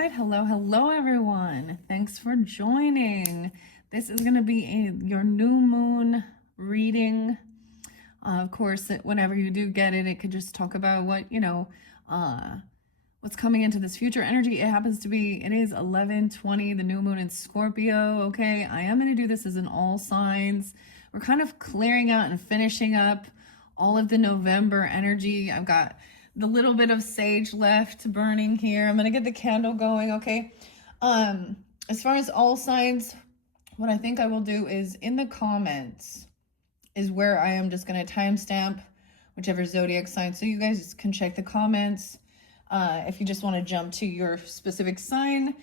right. Hello, everyone. Thanks for joining. This is going to be your new moon reading. Of course, whenever you do get it, it could just talk about what's coming into this future energy. It happens to be, it is 11/20, the new moon in Scorpio. Okay, I am going to do this as in all signs. We're kind of clearing out and finishing up all of the November energy. I've got the little bit of sage left burning here. I'm gonna get the candle going. Okay, as far as all signs, what I think I will do is in the comments is where I am just gonna timestamp whichever zodiac sign, so you guys can check the comments if you just want to jump to your specific sign.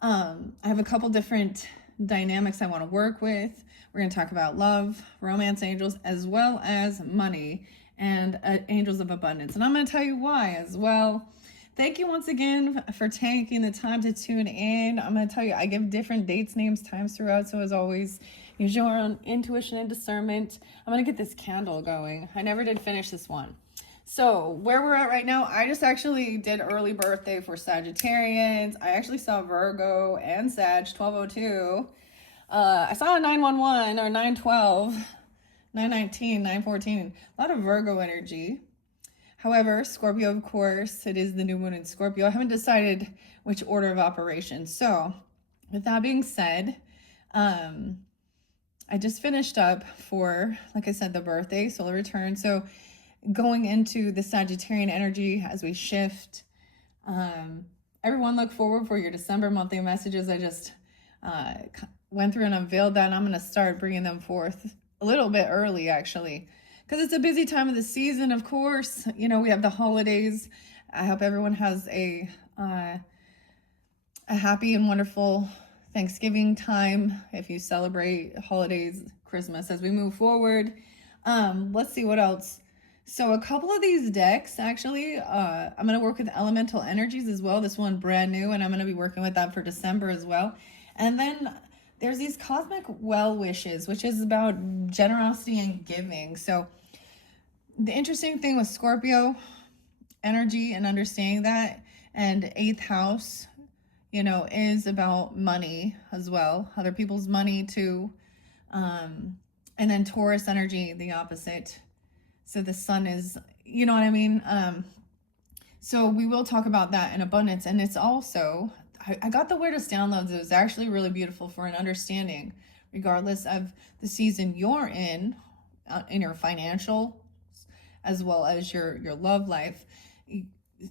I have a couple different dynamics I want to work with. We're going to talk about love, romance angels, as well as money and angels of abundance. And I'm going to tell you why as well. Thank you once again for taking the time to tune in. I'm going to tell you, I give different dates, names, times throughout. So as always, use your own intuition and discernment. I'm going to get this candle going. I never did finish this one. So where we're at right now, I just actually did early birthday for Sagittarians. I actually saw Virgo and Sag 1202. I saw a 911 or 912, 919, 914. A lot of Virgo energy. However, Scorpio, of course, it is the new moon in Scorpio. I haven't decided which order of operations. So with that being said, I just finished up for, like I said, the birthday, solar return. So going into the Sagittarian energy as we shift. Everyone look forward for your December monthly messages. I just went through and unveiled that, and I'm going to start bringing them forth a little bit early, actually, because it's a busy time of the season. Of course, you know, we have the holidays. I hope everyone has a happy and wonderful Thanksgiving time if you celebrate holidays, Christmas, as we move forward. Let's see what else. So a couple of these decks, actually, I'm going to work with elemental energies as well. This one brand new, and I'm going to be working with that for December as well. And then there's these cosmic well wishes, which is about generosity and giving. So the interesting thing with Scorpio energy and understanding that, and 8th house, you know, is about money as well, other people's money too. And then Taurus energy, the opposite. So the sun is, you know what I mean? So we will talk about that in abundance. And it's also, I got the weirdest downloads. It was actually really beautiful for an understanding, regardless of the season you're in your financial, as well as your love life.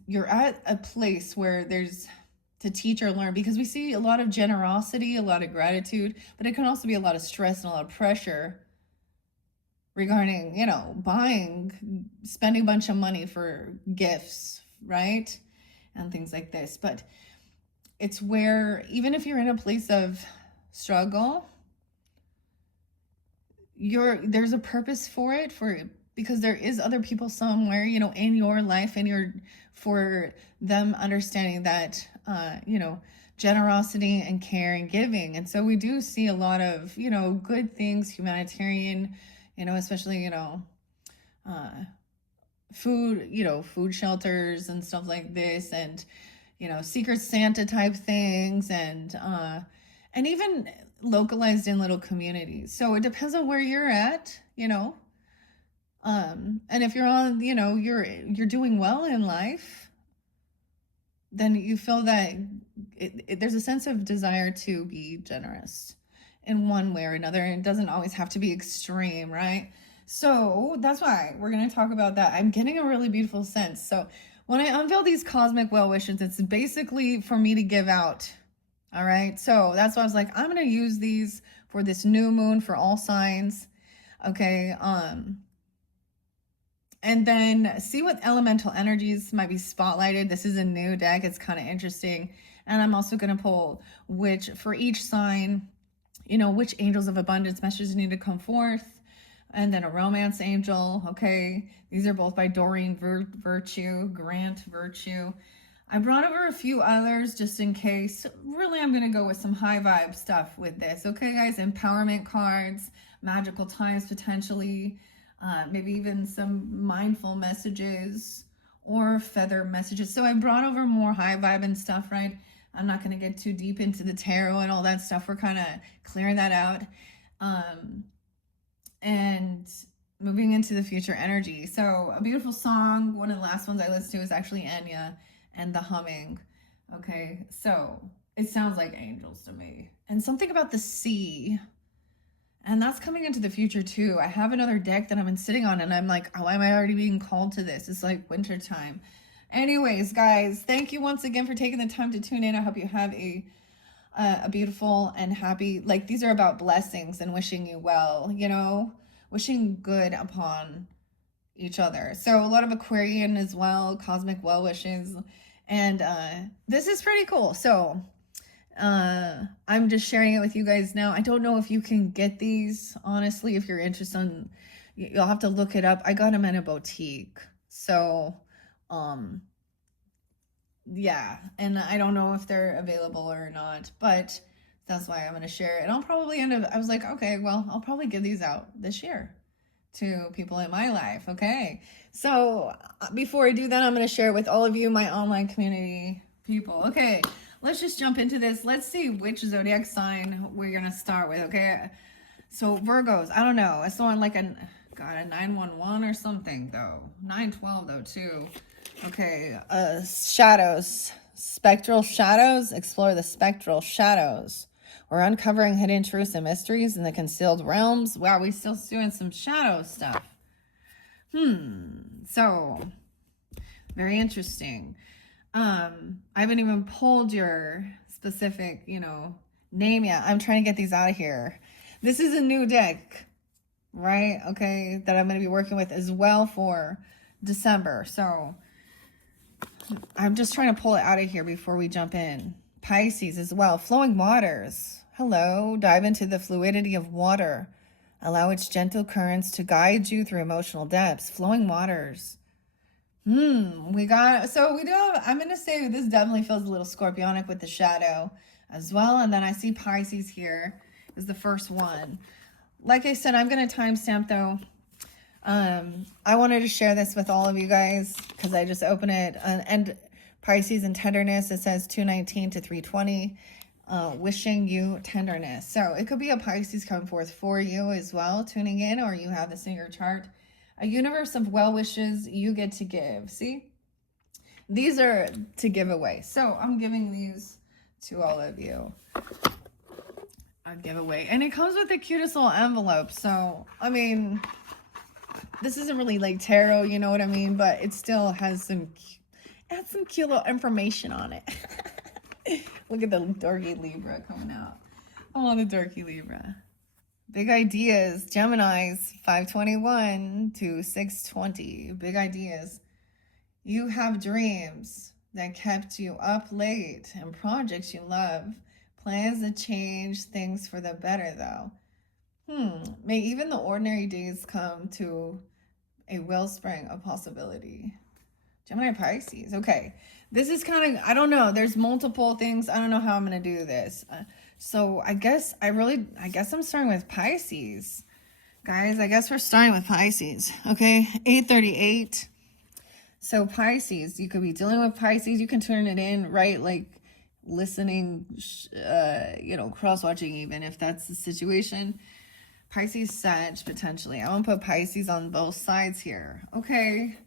You're at a place where there's to teach or learn, because we see a lot of generosity, a lot of gratitude, but it can also be a lot of stress and a lot of pressure regarding, you know, spending a bunch of money for gifts, right? And things like this. But it's where, even if you're in a place of struggle, there's a purpose for it, because there is other people somewhere, you know, in your life, and for them understanding that, you know, generosity and care and giving. And so we do see a lot of, you know, good things, humanitarian, you know, especially, you know, food shelters and stuff like this, and, you know, Secret Santa type things, and even localized in little communities. So it depends on where you're at, you know, and if you're on, you know, you're doing well in life, then you feel that there's a sense of desire to be generous in one way or another, and it doesn't always have to be extreme, right? So that's why we're going to talk about that. I'm getting a really beautiful sense. So when I unveil these cosmic well wishes, it's basically for me to give out. All right. So that's why I was like, I'm going to use these for this new moon for all signs. Okay. And then see what elemental energies might be spotlighted. This is a new deck. It's kind of interesting. And I'm also going to pull which, for each sign, you know, which angels of abundance messages need to come forth. And then a romance angel. Okay. These are both by Doreen Virtue, Grant Virtue. I brought over a few others just in case. Really, I'm going to go with some high vibe stuff with this. Okay, guys, empowerment cards, magical times potentially, maybe even some mindful messages or feather messages. So I brought over more high vibe and stuff, right? I'm not going to get too deep into the tarot and all that stuff. We're kind of clearing that out. And moving into the future energy. So a beautiful song, one of the last ones I listened to is actually Enya and The Humming. Okay, so it sounds like angels to me. And something about the sea. And that's coming into the future too. I have another deck that I've been sitting on and I'm like, why am I already being called to this? It's like winter time. Anyways, guys, thank you once again for taking the time to tune in. I hope you have a beautiful and happy, like these are about blessings and wishing you well, you know, wishing good upon each other. So a lot of Aquarian as well, cosmic well wishes. And this is pretty cool. So I'm just sharing it with you guys now. I don't know if you can get these, honestly. If you're interested, you'll have to look it up. I got them in a boutique. So yeah, and I don't know if they're available or not, but that's why I'm going to share it. And I'll probably end up, I was like, okay, well, I'll probably give these out this year to people in my life. Okay, so before I do that, I'm going to share it with all of you, my online community people. Okay, let's just jump into this. Let's see which zodiac sign we're going to start with. Okay, so Virgos, I don't know, it's someone like a 911 or something though, 912 though too. Okay, shadows, spectral shadows. Explore the spectral shadows. We're uncovering hidden truths and mysteries in the concealed realms. Wow, we still doing some shadow stuff. So very interesting. I haven't even pulled your specific, you know, name yet. I'm trying to get these out of here. This is a new deck, right? Okay, that I'm going to be working with as well for December. So I'm just trying to pull it out of here before we jump in. Pisces as well. Flowing waters. Hello. Dive into the fluidity of water. Allow its gentle currents to guide you through emotional depths. Flowing waters. We got, so we do have, I'm going to say this definitely feels a little scorpionic with the shadow as well. And then I see Pisces here is the first one. Like I said, I'm going to timestamp though. I wanted to share this with all of you guys because I just opened it, and Pisces and tenderness, it says 219 to 320, wishing you tenderness. So it could be a Pisces coming forth for you as well, tuning in, or you have this in your chart. A universe of well wishes you get to give. See, these are to give away. So I'm giving these to all of you. A giveaway, and it comes with the cutest little envelope. So, I mean, this isn't really like tarot, you know what I mean? But it still has some cute little information on it. Look at the dorky Libra coming out. Oh, the dorky Libra. Big ideas. Geminis, 521 to 620. Big ideas. You have dreams that kept you up late and projects you love. Plans to change things for the better, though. May even the ordinary days come to a wellspring of possibility. Gemini, Pisces. Okay. This is kind of, I don't know. There's multiple things. I don't know how I'm going to do this. So I guess I'm starting with Pisces. Guys, I guess we're starting with Pisces. Okay. 8:38. So Pisces, you could be dealing with Pisces. You can turn it in, right? Like listening, you know, cross-watching even if that's the situation. Pisces, Sag, potentially. I want to put Pisces on both sides here. Okay.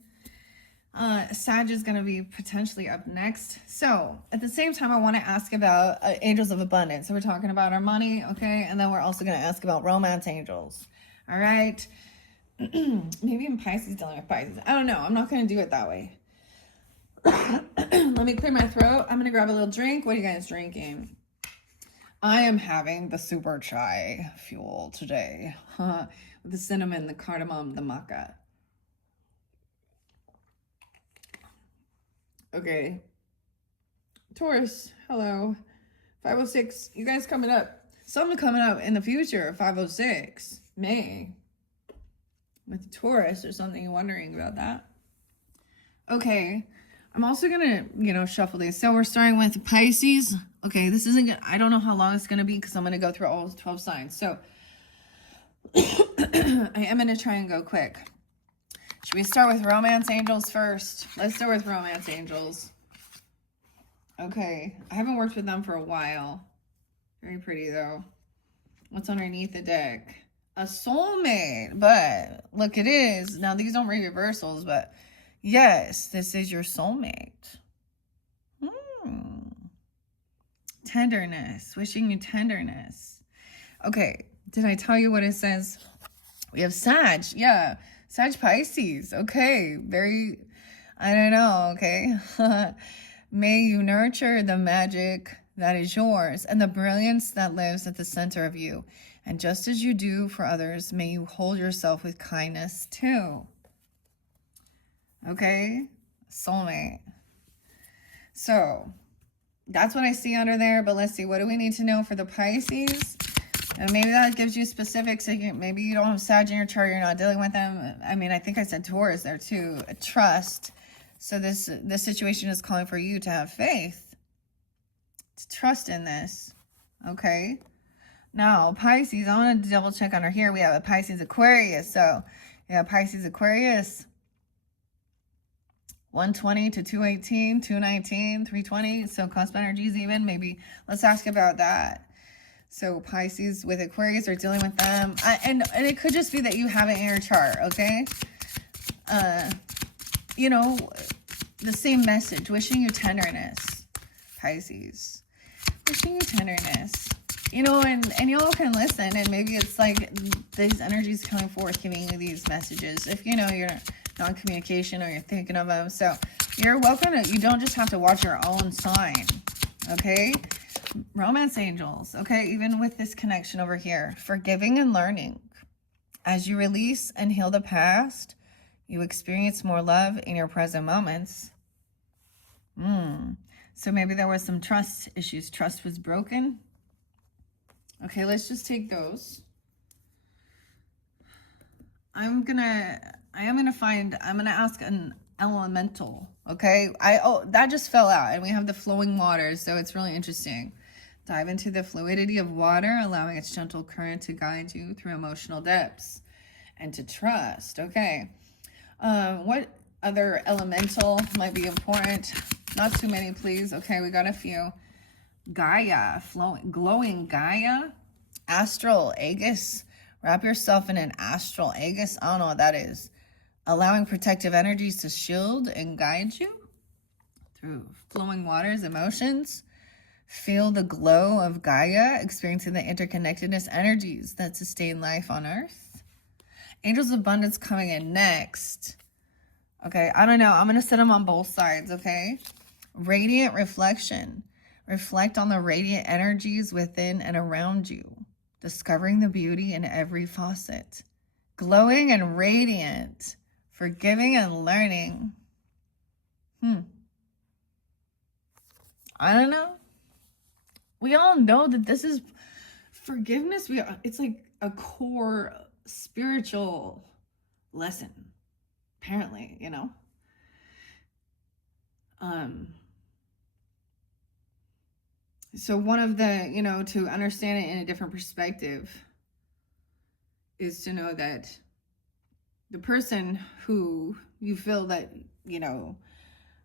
Sag is going to be potentially up next. So at the same time, I want to ask about angels of abundance. So we're talking about our money. Okay. And then we're also going to ask about romance angels. All right. Maybe even Pisces dealing with Pisces. I don't know. I'm not going to do it that way. Let me clear my throat. I'm going to grab a little drink. What are you guys drinking? I am having the super chai fuel today. With the cinnamon, the cardamom, the maca. Okay. Taurus, hello. 506. You guys coming up. Something coming up in the future. 506. May. With Taurus or something. You're wondering about that. Okay. I'm also going to, you know, shuffle these. So we're starting with Pisces. Okay, this isn't good. I don't know how long it's going to be because I'm going to go through all 12 signs. So I am going to try and go quick. Should we start with romance angels first? Let's start with romance angels. Okay, I haven't worked with them for a while. Very pretty though. What's underneath the deck? A soulmate. But look, it is. Now, these don't read reversals, but yes, this is your soulmate. Tenderness. Wishing you tenderness. Okay, did I tell you what it says? We have Sag. Yeah, Sag Pisces. Okay, very, I don't know, okay? May you nurture the magic that is yours and the brilliance that lives at the center of you. And just as you do for others, may you hold yourself with kindness too. Okay? Soulmate. So, that's what I see under there. But let's see, what do we need to know for the Pisces? And maybe that gives you specifics. Maybe you don't have Sag in your chart, you're not dealing with them. I mean, I think I said Taurus there too. Trust. So this situation is calling for you to have faith, to trust in this. Okay. Now, Pisces, I want to double check under here. We have a Pisces Aquarius. So, yeah, Pisces Aquarius. 120 to 218, 219, 320. So, cusp energies even. Maybe let's ask about that. So, Pisces with Aquarius are dealing with them. And it could just be that you have it in your chart, okay? You know, the same message. Wishing you tenderness, Pisces. Wishing you tenderness. You know, and y'all can listen, and maybe it's like these energies coming forth, giving you these messages. If you know you're not in communication or you're thinking of them. So you're welcome to, you don't just have to watch your own sign, okay? Romance angels, okay? Even with this connection over here, forgiving and learning. As you release and heal the past, you experience more love in your present moments. So maybe there was some trust issues. Trust was broken. Okay, let's just take those. I'm gonna ask an elemental, okay? That just fell out, and we have the flowing waters, so it's really interesting. Dive into the fluidity of water, allowing its gentle current to guide you through emotional depths and to trust. Okay. What other elemental might be important? Not too many, please. Okay, we got a few. Gaia, glowing Gaia, astral Aegis. Wrap yourself in an astral Aegis. I don't know what that is. Allowing protective energies to shield and guide you through flowing waters, emotions. Feel the glow of Gaia, experiencing the interconnectedness energies that sustain life on Earth. Angels of Abundance coming in next. Okay, I don't know. I'm going to set them on both sides, okay? Radiant reflection. Reflect on the radiant energies within and around you, discovering the beauty in every facet. Glowing and radiant, forgiving and learning. I don't know. We all know that this is forgiveness. It's like a core spiritual lesson, apparently, you know. So one of the, you know, to understand it in a different perspective is to know that the person who you feel that, you know,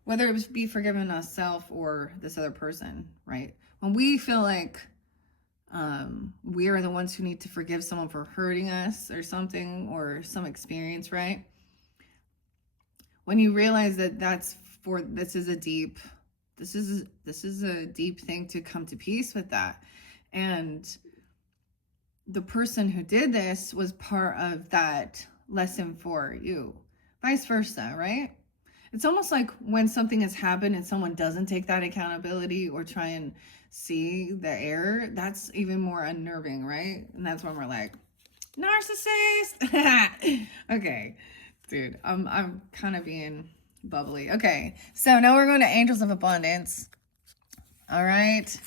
whether it be forgiving ourselves or this other person, right? When we feel like we are the ones who need to forgive someone for hurting us or something, or some experience, right? When you realize that this is a deep thing to come to peace with that. And the person who did this was part of that lesson for you. Vice versa, right? It's almost like when something has happened and someone doesn't take that accountability or try and see the error, that's even more unnerving, right? And that's when we're like, narcissist. Okay, dude, I'm kind of being bubbly. Okay, so now we're going to Angels of Abundance. All right,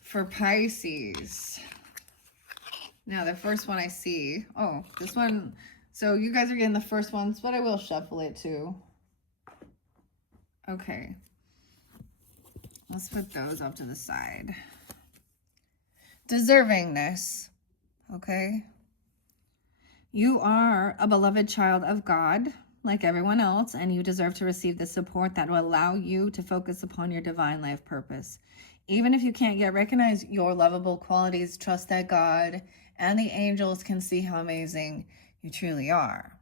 for Pisces. Now the first one I see, this one, so you guys are getting the first ones, but I will shuffle it too. Okay, let's put those up to the side. Deservingness, okay? You are a beloved child of God, like everyone else, and you deserve to receive the support that will allow you to focus upon your divine life purpose. Even if you can't yet recognize your lovable qualities, trust that God and the angels can see how amazing you truly are.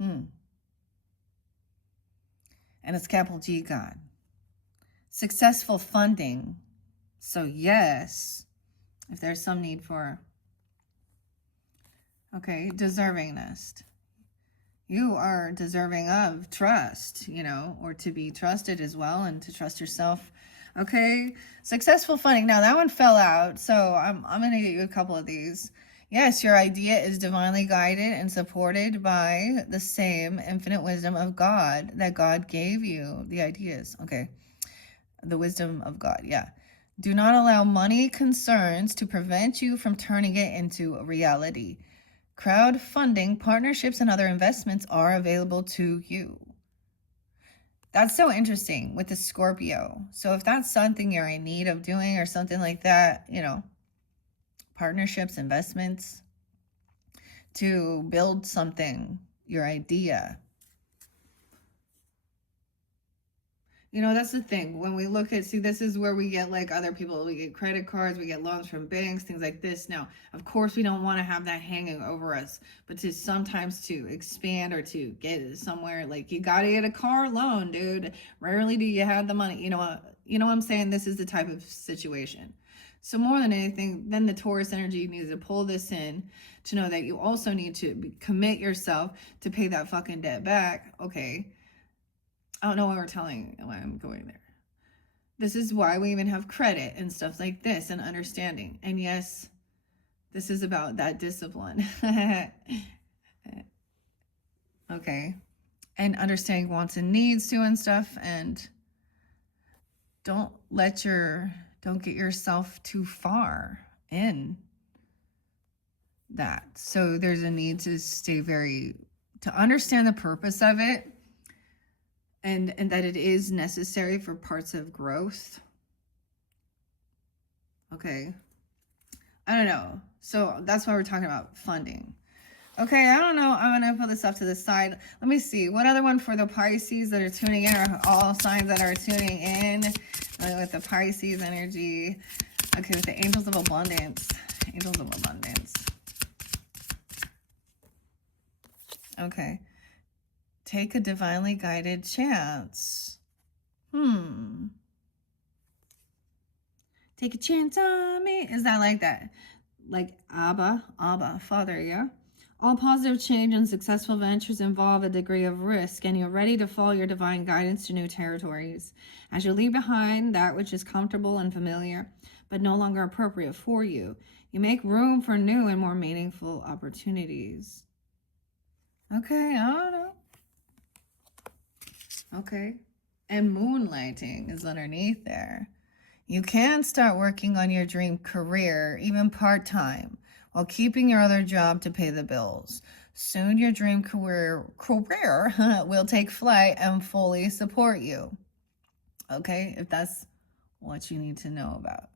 And it's capital G, God. Successful funding. So yes, if there's some need for, okay, deservingness. You are deserving of trust, you know, or to be trusted as well, and to trust yourself. Okay, successful funding. Now that one fell out, so I'm gonna get you a couple of these. Yes, your idea is divinely guided and supported by the same infinite wisdom of God that God gave you. The ideas, okay, the wisdom of God. Yeah. Do not allow money concerns to prevent you from turning it into a reality. Crowdfunding, partnerships, and other investments are available to you. That's so interesting with the Scorpio. So if that's something you're in need of doing or something like that, you know, partnerships, investments, to build something, your idea. You know, that's the thing. When we look at, see, this is where we get like other people, we get credit cards, we get loans from banks, things like this. Now, of course, we don't want to have that hanging over us, but to sometimes to expand or to get somewhere, like you got to get a car loan, dude. Rarely do you have the money. You know what I'm saying? This is the type of situation. So more than anything, then the Taurus energy needs to pull this in to know that you also need to commit yourself to pay that fucking debt back. Okay. I don't know why I'm going there. This is why we even have credit and stuff like this and understanding. And yes, this is about that discipline. Okay. And understanding wants and needs too and stuff. And don't get yourself too far in that. So there's a need to to understand the purpose of it. And that it is necessary for parts of growth. Okay. I don't know. So that's why we're talking about funding. Okay, I don't know. I'm going to put this up to the side. Let me see. What other one for the Pisces that are tuning in, or all signs that are tuning in with the Pisces energy? Okay, with the Angels of Abundance. Angels of Abundance. Okay. Take a divinely guided chance. Take a chance on me. Is that like that? Like Abba, Father, yeah? All positive change and successful ventures involve a degree of risk, and you're ready to follow your divine guidance to new territories. As you leave behind that which is comfortable and familiar, but no longer appropriate for you, you make room for new and more meaningful opportunities. Okay, I don't know. Okay. And moonlighting is underneath there. You can start working on your dream career, even part-time, while keeping your other job to pay the bills. Soon your dream career will take flight and fully support you. Okay, if that's what you need to know about.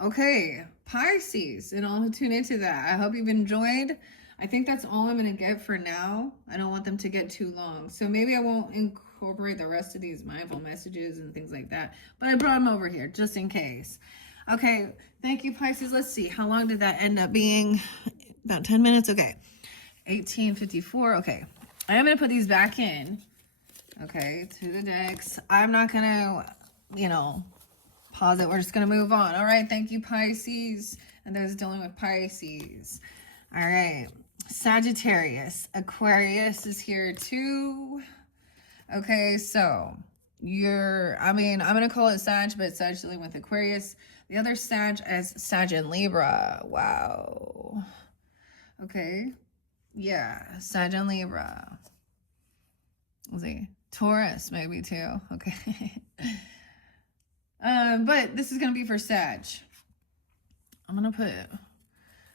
Okay, Pisces, and all who tune into that. I hope you've enjoyed. I think that's all I'm going to get for now. I don't want them to get too long. So maybe I won't incorporate the rest of these mindful messages and things like that. But I brought them over here just in case. Okay, thank you, Pisces. Let's see. How long did that end up being? About 10 minutes? Okay. 1854. Okay. I am going to put these back in. Okay, to the decks. I'm not going to, pause it. We're just going to move on. All right. Thank you, Pisces. And those dealing with Pisces. All right. Sagittarius. Aquarius is here too. Okay. So I'm going to call it Sag, but Sag dealing with Aquarius. The other Sag is Sag and Libra. Wow. Okay. Yeah. Sag and Libra. Let's see. Taurus maybe too. Okay. But this is going to be for Sag. I'm going to put it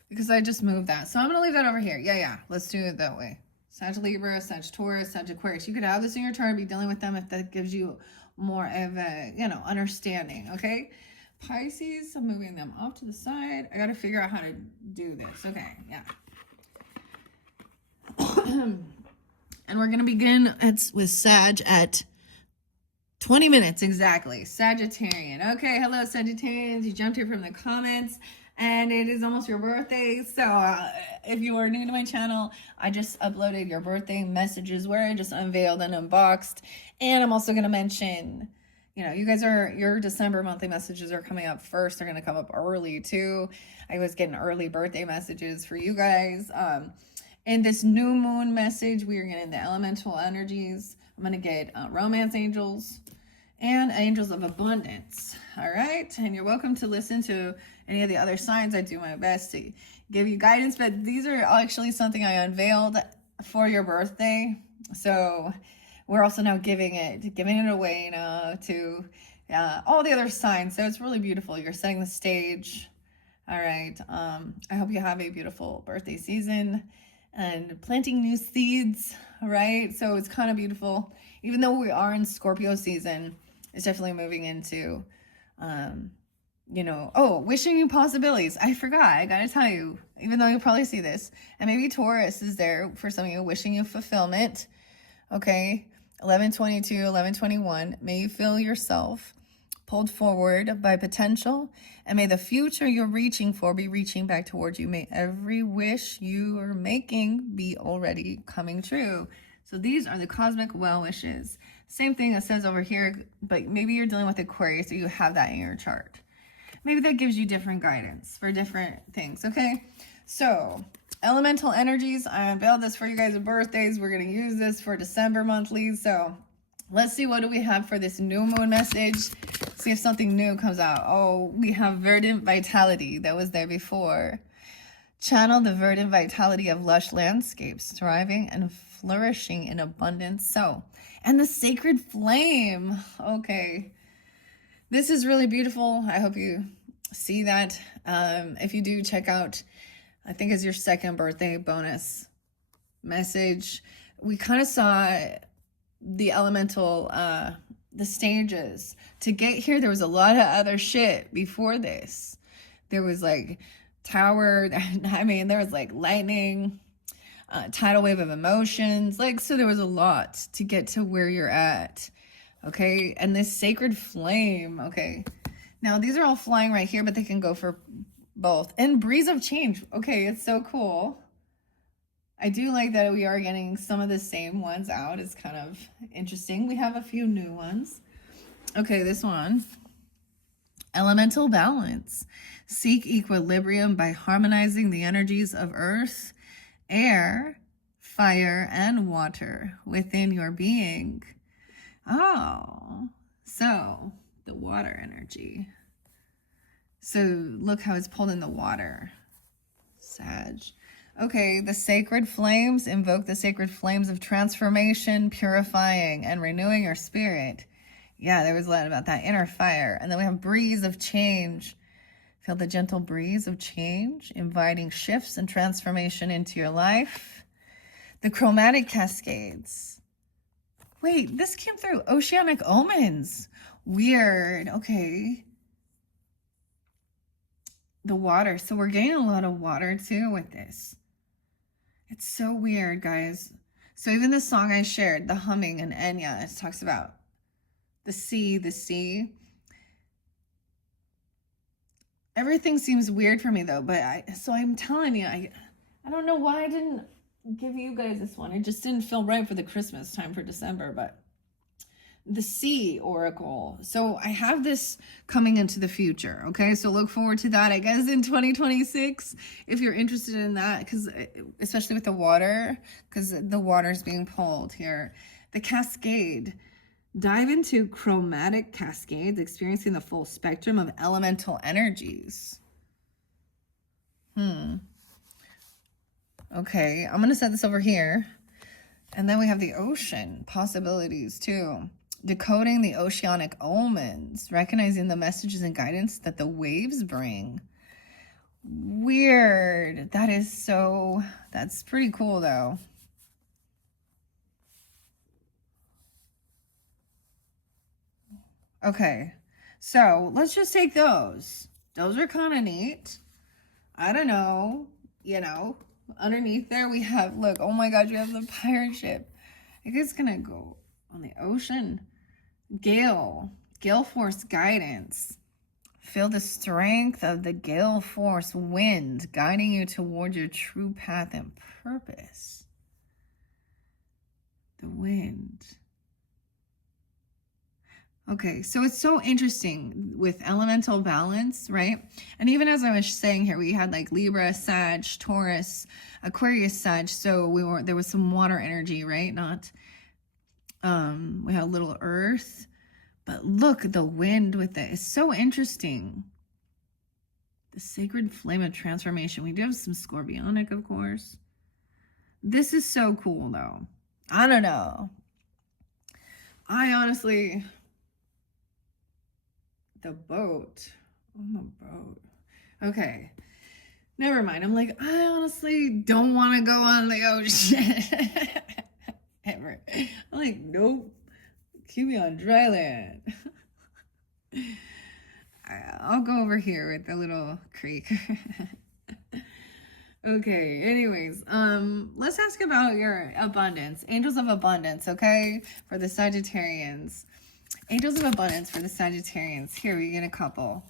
because I just moved that. So I'm going to leave that over here. Yeah. Let's do it that way. Sag Libra, Sag Taurus, Sag Aquarius. You could have this in your chart, be dealing with them if that gives you more of a, understanding. Okay. Pisces, I'm moving them off to the side. I got to figure out how to do this. Okay. Yeah. And we're going to begin with Sag at 20 minutes exactly. Sagittarian. Okay, hello Sagittarians. You jumped here from the comments and it is almost your birthday. So if you are new to my channel, I just uploaded your birthday messages where I just unveiled and unboxed. And I'm also going to mention, you know, you guys are, your December monthly messages are coming up first. They're going to come up early too. I was getting early birthday messages for you guys. In this new moon message, we are getting the elemental energies. I'm going to get romance angels and angels of abundance. All right. And you're welcome to listen to any of the other signs. I do my best to give you guidance, but these are actually something I unveiled for your birthday. So we're also now giving it away now to all the other signs. So it's really beautiful. You're setting the stage. All right. I hope you have a beautiful birthday season and planting new seeds. Right. So it's kind of beautiful. Even though we are in Scorpio season, it's definitely moving into, you know, oh, wishing you possibilities. I forgot. I got to tell you, even though you'll probably see this. And maybe Taurus is there for some of you, wishing you fulfillment. Okay. 11/22, 11/21. May you feel yourself pulled forward by potential, and may the future you're reaching for be reaching back towards you. May every wish you are making be already coming true. So these are the cosmic well wishes. Same thing that says over here, but maybe you're dealing with Aquarius, so you have that in your chart. Maybe that gives you different guidance for different things, okay? So, elemental energies, I unveiled this for you guys' birthdays. We're going to use this for December monthlies. So, let's see, what do we have for this new moon message? See if something new comes out. Oh, we have verdant vitality that was there before. Channel the verdant vitality of lush landscapes, thriving and flourishing in abundance. So, and the sacred flame. Okay. This is really beautiful. I hope you see that. If you do, check out, I think it's your second birthday bonus message. We kind of saw the elemental, the stages. To get here, there was a lot of other shit before this. There was like tower, I mean, there was like lightning, tidal wave of emotions. Like, so there was a lot to get to where you're at. Okay. And this sacred flame. Okay. Now these are all flying right here, but they can go for both. And breeze of change. Okay. It's so cool. I do like that we are getting some of the same ones out. It's kind of interesting. We have a few new ones. Okay. This one. Elemental balance. Seek equilibrium by harmonizing the energies of earth, air, fire, and water within your being. Oh, so the water energy. So look how it's pulled in the water. Sag. Okay, the sacred flames. Invoke the sacred flames of transformation, purifying, and renewing your spirit. Yeah, there was a lot about that inner fire. And then we have breeze of change. Feel the gentle breeze of change, inviting shifts and transformation into your life. The chromatic cascades. Wait, this came through. Oceanic omens. Weird. Okay. The water. So we're getting a lot of water too with this. It's so weird, guys. So even the song I shared, the humming and Enya, it talks about the sea, the sea. Everything seems weird for me though, but I'm telling you, I don't know why I didn't give you guys this one. It just didn't feel right for the Christmas time for December, but the sea oracle. So I have this coming into the future. Okay. So look forward to that, I guess, in 2026, if you're interested in that, because especially with the water, because the water is being pulled here. The cascade. Dive into chromatic cascades, experiencing the full spectrum of elemental energies. Okay, I'm going to set this over here. And then we have the ocean possibilities too. Decoding the oceanic omens, recognizing the messages and guidance that the waves bring. Weird. That's pretty cool though. Okay, so let's just take those. Those are kind of neat. I don't know, underneath there we have, look, oh my god, you have the pirate ship. I think it's gonna go on the ocean. Gale force guidance. Feel the strength of the gale force wind guiding you toward your true path and purpose. The wind. Okay, so it's so interesting with elemental balance, right? And even as I was saying here, we had like Libra, Sag, Taurus, Aquarius, Sag. So there was some water energy, right? We had a little earth, but look at the wind with it. It's so interesting. The sacred flame of transformation. We do have some scorpionic, of course. This is so cool though. I don't know. I honestly, the boat, on the boat. Okay, never mind. I'm like, I honestly don't want to go on the ocean. Ever. I'm like, nope, keep me on dry land. I'll go over here with the little creek. Okay, anyways, let's ask about your abundance. Angels of abundance, okay? For the Sagittarians. Angels of abundance for the Sagittarians. Here, we get a couple.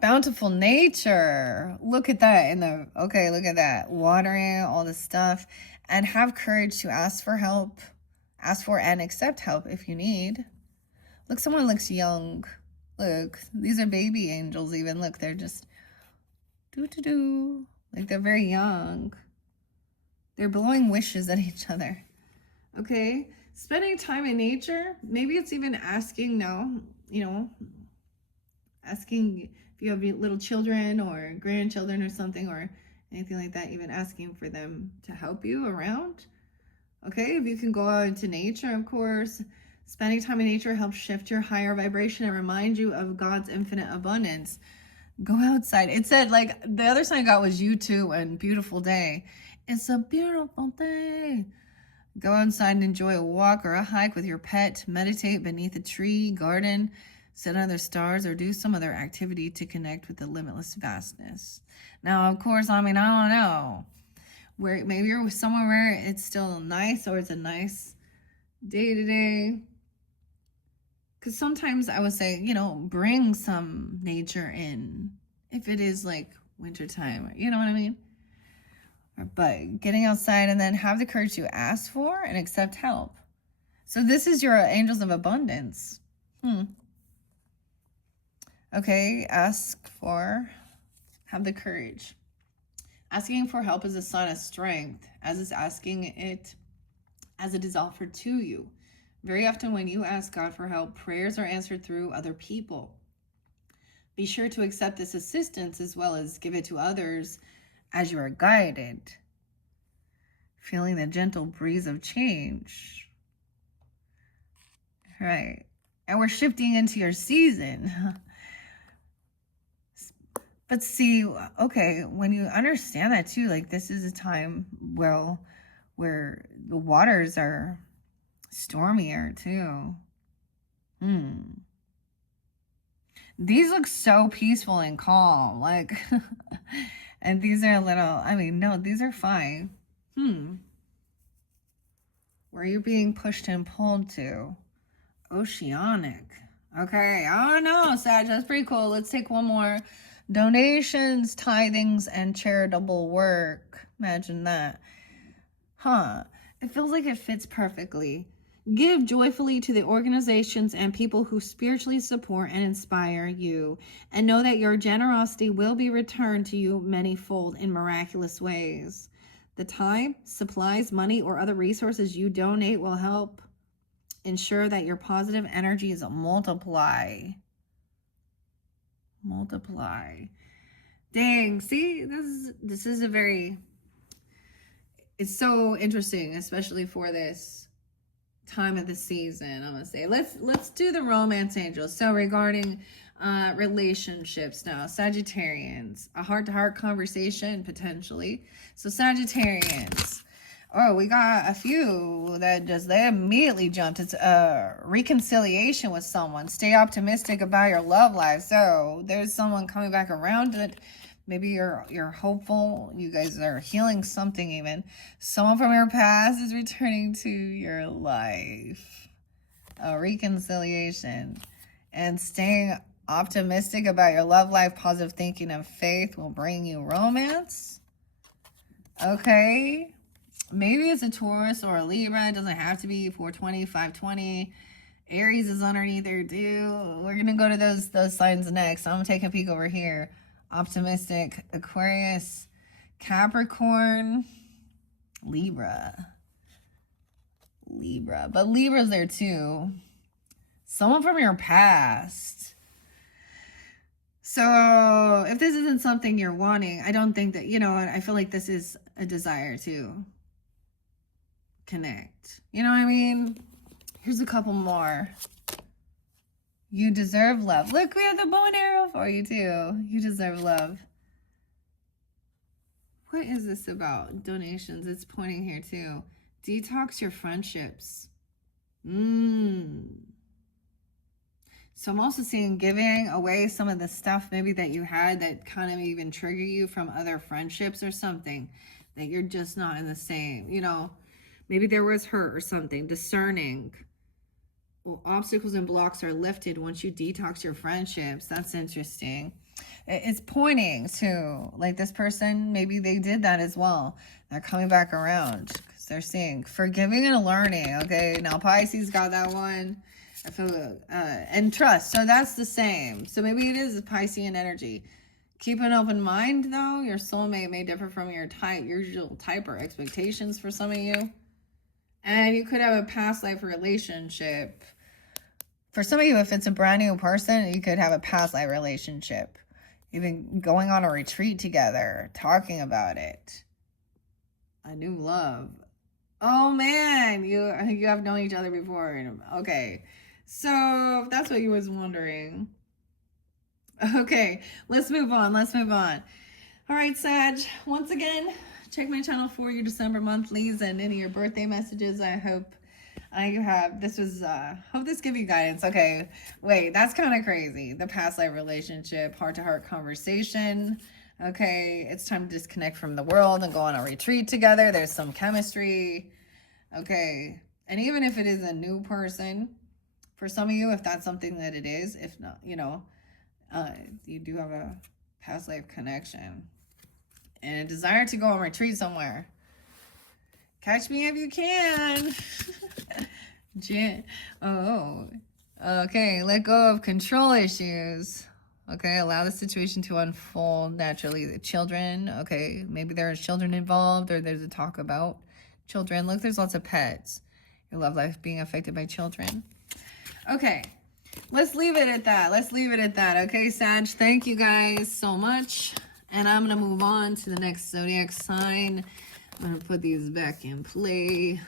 Bountiful nature. Look at that okay, look at that. Watering, all this stuff. And have courage to ask for help. Ask for and accept help if you need. Look, someone looks young. Look, these are baby angels even. Look, they're just like they're very young. They're blowing wishes at each other. Okay, spending time in nature. Maybe it's even asking now, asking if you have little children or grandchildren or something or anything like that, even asking for them to help you around. Okay, if you can go out into nature, of course. Spending time in nature helps shift your higher vibration and remind you of God's infinite abundance. Go outside. It said, like, the other sign I got was you too and beautiful day. It's a beautiful day. Go outside and enjoy a walk or a hike with your pet. Meditate beneath a tree, garden, sit under stars, or do some other activity to connect with the limitless vastness. Now, of course, I don't know. Where maybe you're with someone where it's still nice or it's a nice day today. Because sometimes I would say, bring some nature in if it is like wintertime, you know what I mean? But getting outside and then have the courage to ask for and accept help. So this is your angels of abundance. Okay, have the courage. Asking for help is a sign of strength, as is asking it as it is offered to you. Very often when you ask God for help, prayers are answered through other people. Be sure to accept this assistance as well as give it to others as you are guided. Feeling the gentle breeze of change. Right. And we're shifting into your season. But see, okay, when you understand that too, like this is a time, where the waters are stormier too. These look so peaceful and calm, like, and these are no, these are fine. Where you're being pushed and pulled to. Oceanic. Okay, oh no, Sag, that's pretty cool. Let's take one more. Donations, tithings, and charitable work. Imagine that. It feels like it fits perfectly. Give joyfully to the organizations and people who spiritually support and inspire you, and know that your generosity will be returned to you manyfold in miraculous ways. The time, supplies, money, or other resources you donate will help ensure that your positive energies multiply. Dang, see, this is a very, it's so interesting, especially for this time of the season. I'm gonna say let's do the romance angels. So regarding relationships now, Sagittarians, a heart-to-heart conversation potentially. So Sagittarians, we got a few that they immediately jumped. It's a reconciliation with someone. Stay optimistic about your love life. So there's someone coming back around Maybe you're hopeful. You guys are healing something even. Someone from your past is returning to your life. A reconciliation. And staying optimistic about your love life, positive thinking, and faith will bring you romance. Okay. Maybe it's a Taurus or a Libra. It doesn't have to be 420, 520. Aries is underneath there too. We're going to go to those signs next. I'm going to take a peek over here. Optimistic, Aquarius, Capricorn, Libra. But Libra's there too. Someone from your past. So if this isn't something you're wanting, I don't think that, I feel like this is a desire to connect. You know what I mean? Here's a couple more. You deserve love. Look, we have the bow and arrow for you too. You deserve love. What is this about? Donations. It's pointing here too. Detox your friendships. So I'm also seeing giving away some of the stuff maybe that you had that kind of even trigger you from other friendships or something that you're just not in the same, maybe there was hurt or something. Discerning. Well, obstacles and blocks are lifted once you detox your friendships. That's interesting. It's pointing to like this person, maybe they did that as well. They're coming back around because they're seeing forgiving and learning. Okay, now Pisces got that one. I feel and trust. So that's the same. So maybe it is a Piscean energy. Keep an open mind though. Your soulmate may differ from your usual type or expectations for some of you. And you could have a past life relationship. For some of you, if it's a brand new person, you could have a past life relationship. Even going on a retreat together, talking about it. A new love. Oh man, you have known each other before. Okay, so that's what you was wondering. Okay, let's move on. All right, Sag, once again, check my channel for your December monthlies and any of your birthday messages. I hope you have, hope this give you guidance. Okay, wait, that's kind of crazy. The past life relationship, heart-to-heart conversation. Okay, it's time to disconnect from the world and go on a retreat together. There's some chemistry. Okay, and even if it is a new person, for some of you, if that's something that it is, if not, you do have a past life connection and a desire to go on retreat somewhere. Catch me if you can. Okay, let go of control issues. Okay, allow the situation to unfold naturally. The children, okay, maybe there's children involved or there's a talk about children. Look, there's lots of pets. Your love life being affected by children. Okay, let's leave it at that. Okay, Sag, thank you guys so much. And I'm going to move on to the next zodiac sign. I'm going to put these back in play.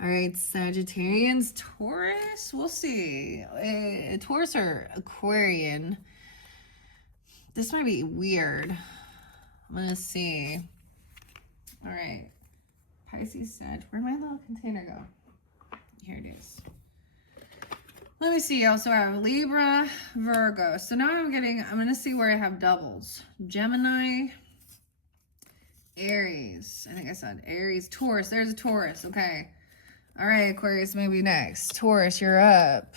All right, Sagittarians, Taurus, we'll see. Taurus or Aquarian. This might be weird. I'm going to see. All right. Pisces, Sag. Where'd my little container go? Here it is. Let me see. Also, I have Libra, Virgo. So now I'm going to see where I have doubles. Gemini, Aries. I think I said Aries, Taurus. There's a Taurus. Okay. All right, Aquarius, maybe next. Taurus, you're up.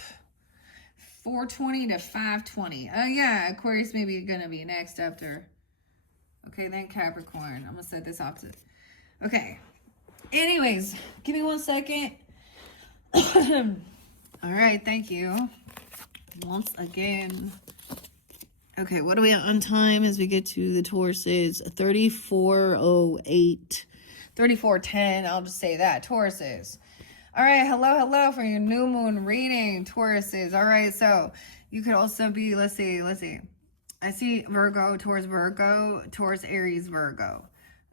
420 to 520. Oh, yeah, Aquarius maybe going to be next after. Okay, then Capricorn. I'm going to set this off to... Okay. Anyways, give me 1 second. All right, thank you. Once again. Okay, what are we on time as we get to the Tauruses? 34:08. 34:10, I'll just say that. Tauruses. All right, hello for your new moon reading, Tauruses. All right, so you could also be, let's see. I see Virgo, Taurus, Aries, Virgo.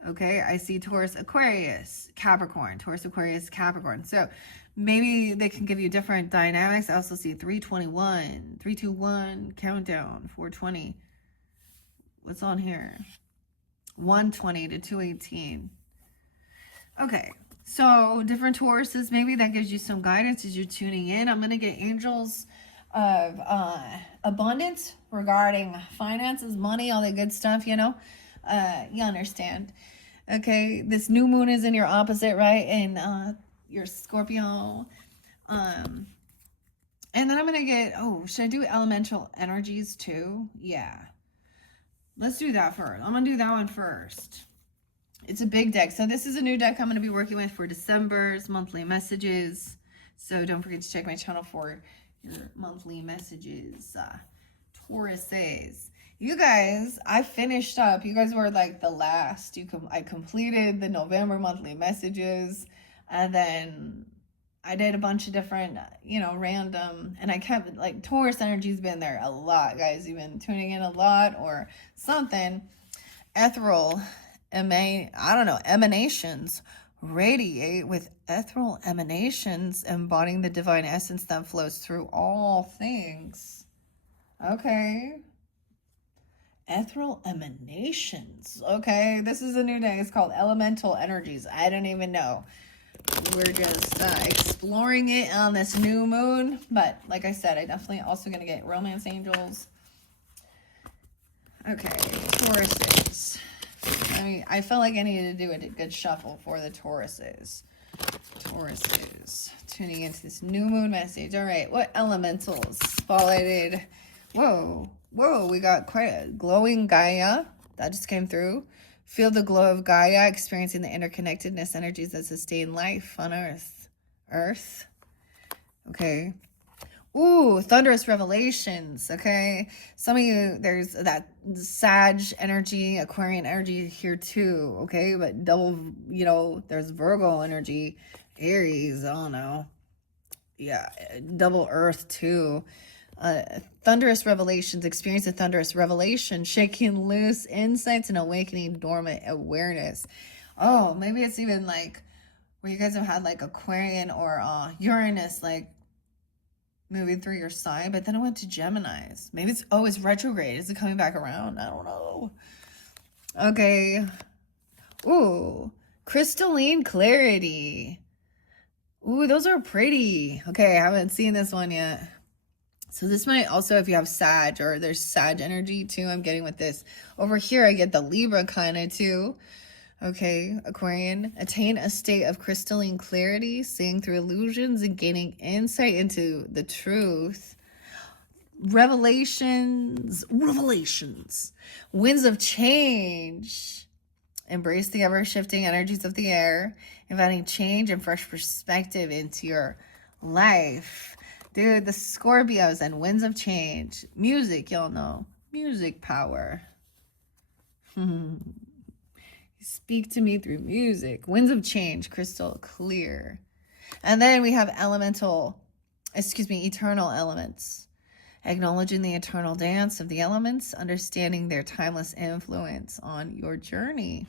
Okay, I see Taurus, Aquarius, Capricorn, Taurus, Aquarius, Capricorn. So maybe they can give you different dynamics. I also see 321, 321, countdown, 420. What's on here? 120 to 218. Okay, so different Tauruses, maybe that gives you some guidance as you're tuning in. I'm going to get angels of abundance regarding finances, money, all that good stuff, you know. You understand. Okay, this new moon is in your opposite, right? And your Scorpio. And then I'm going to get, oh, should I do elemental energies too? Yeah. Let's do that first. I'm going to do that one first. It's a big deck. So this is a new deck I'm going to be working with for December's monthly messages. So don't forget to check my channel for your monthly messages. Tauruses. You guys, I finished up. You guys were like the last. I completed the November monthly messages. And then I did a bunch of different, you know, random, and I kept, like, Taurus energy's been there a lot, guys. You've been tuning in a lot or something. Ethereal, emanations. Radiate with ethereal emanations, embodying the divine essence that flows through all things. Okay. Ethereal emanations. Okay, this is a new day. It's called elemental energies. I don't even know. We're just exploring it on this new moon. But like I said, I definitely also going to get romance angels. Okay, Tauruses. I felt like I needed to do a good shuffle for the Tauruses. Tauruses. Tuning into this new moon message. All right, what elementals spotlighted? Whoa, we got quite a glowing Gaia. That just came through. Feel the glow of Gaia, experiencing the interconnectedness energies that sustain life on Earth. Okay. Ooh, thunderous revelations. Okay. Some of you, there's that Sag energy, Aquarian energy here too. Okay. But double, you know, there's Virgo energy, Aries. I don't know. Yeah. Double Earth too. Thunderous revelations, experience a thunderous revelation, shaking loose insights and awakening dormant awareness. Oh, maybe it's even like where you guys have had like Aquarian or Uranus like moving through your sign, but then it went to Geminis. Maybe it's retrograde. Is it coming back around? I don't know. Okay. Ooh, crystalline clarity. Ooh, those are pretty. Okay, I haven't seen this one yet. So this might also, if you have Sag, or there's Sag energy too, I'm getting with this. Over here, I get the Libra kind of too. Okay, Aquarian. Attain a state of crystalline clarity, seeing through illusions and gaining insight into the truth. Revelations. Winds of change. Embrace the ever-shifting energies of the air, inviting change and fresh perspective into your life. Dude, the Scorpios and winds of change. Music, y'all know. Music power. Speak to me through music. Winds of change, crystal clear. And then we have eternal elements. Acknowledging the eternal dance of the elements, understanding their timeless influence on your journey.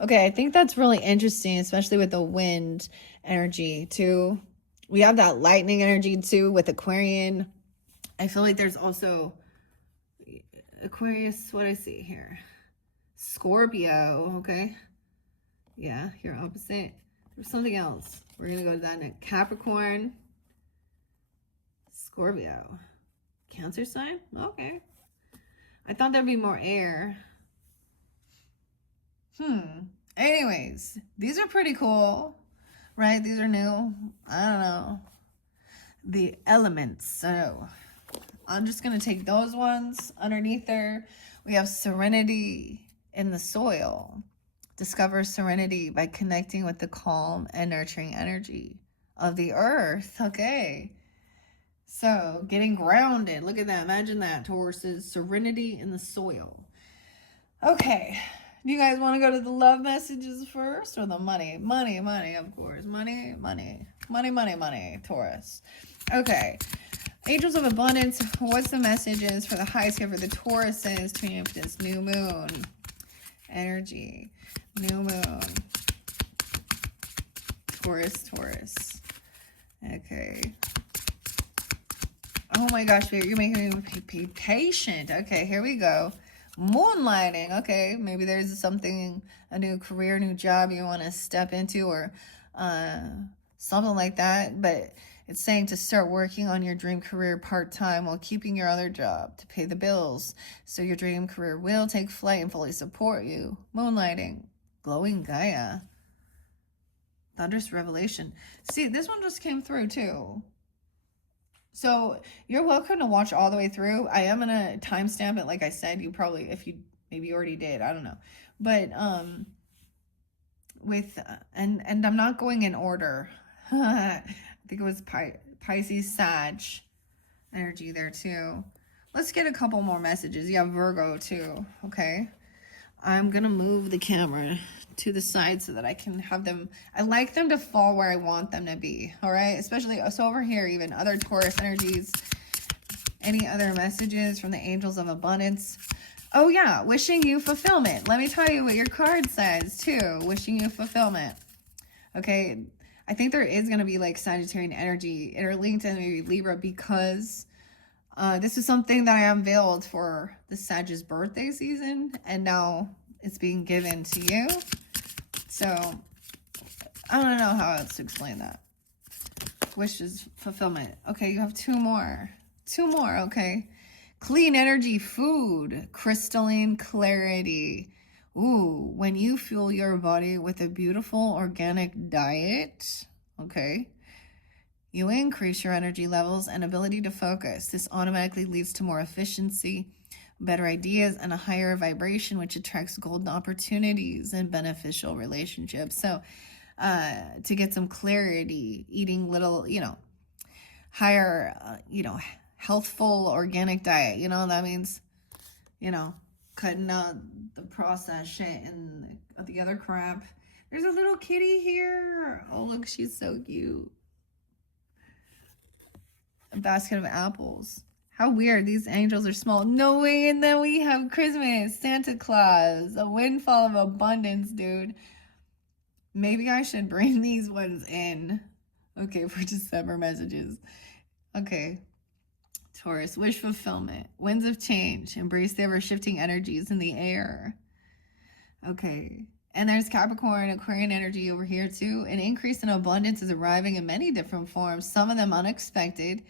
Okay, I think that's really interesting, especially with the wind energy too. We have that lightning energy too with Aquarian. I feel like there's also Aquarius, what I see here. Scorpio, okay. Yeah, your opposite. There's something else. We're going to go to that next. Capricorn. Scorpio. Cancer sign? Okay. I thought there'd be more air. Anyways, these are pretty cool. Right? These are new. I don't know. The elements. So I'm just going to take those ones underneath there. We have serenity in the soil. Discover serenity by connecting with the calm and nurturing energy of the earth. Okay. So getting grounded. Look at that. Imagine that, Tauruses. Serenity in the soil. Okay. Do you guys want to go to the love messages first or the money? Money, of course. Money, Taurus. Okay. Angels of Abundance. What's the messages for the highest here for the Tauruses tuning up this new moon energy? New moon. Taurus. Okay. Oh my gosh, you're making me be patient. Okay, here we go. Moonlighting. Okay, maybe there's something, a new career, new job you want to step into, or something like that. But It's saying to start working on your dream career part-time while keeping your other job to pay the bills. So your dream career will take flight and fully support you. Moonlighting. Glowing Gaia. Thunderous revelation. See, this one just came through too. So you're welcome to watch all the way through. I am gonna timestamp it, like I said. You probably, if you maybe you already did, I don't know. But and I'm not going in order. I think it was Pisces, Sag energy there too. Let's get a couple more messages. You have Virgo too. Okay. I'm gonna move the camera to the side so that I can have them. I like them to fall where I want them to be. All right. Especially so over here, even other Taurus energies. Any other messages from the angels of abundance? Oh yeah, wishing you fulfillment. Let me tell you what your card says too. Wishing you fulfillment. Okay. I think there is going to be like Sagittarian energy interlinked and maybe Libra, because this is something that I unveiled for the Sag's birthday season, and now it's being given to you. So I don't know how else to explain that. Wishes fulfillment. Okay, you have two more. Okay. Clean energy, food, crystalline clarity. Ooh, when you fuel your body with a beautiful organic diet, okay, you increase your energy levels and ability to focus. This automatically leads to more efficiency, better ideas, and a higher vibration, which attracts golden opportunities and beneficial relationships. So to get some clarity, eating little, higher, healthful organic diet, that means, cutting out the processed shit and the other crap. There's a little kitty here. Oh, look, she's so cute. A basket of apples. How weird. These angels are small. No way. And then we have Christmas, Santa Claus, a windfall of abundance, dude. Maybe I should bring these ones in. Okay, for December messages. Okay. Taurus, wish fulfillment, winds of change, embrace the ever-shifting energies in the air. Okay. And there's Capricorn, Aquarian energy over here too. An increase in abundance is arriving in many different forms, some of them unexpected.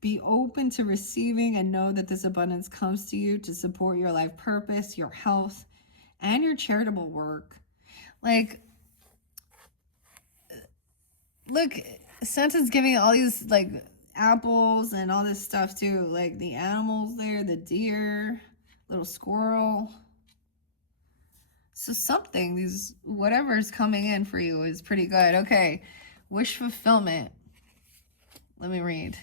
Be open to receiving and know that this abundance comes to you to support your life purpose, your health, and your charitable work. Like, look, Santa's giving all these, like, apples and all this stuff too, like the animals there, the deer, little squirrel. So something, whatever's coming in for you is pretty good. Okay, wish fulfillment. Let me read.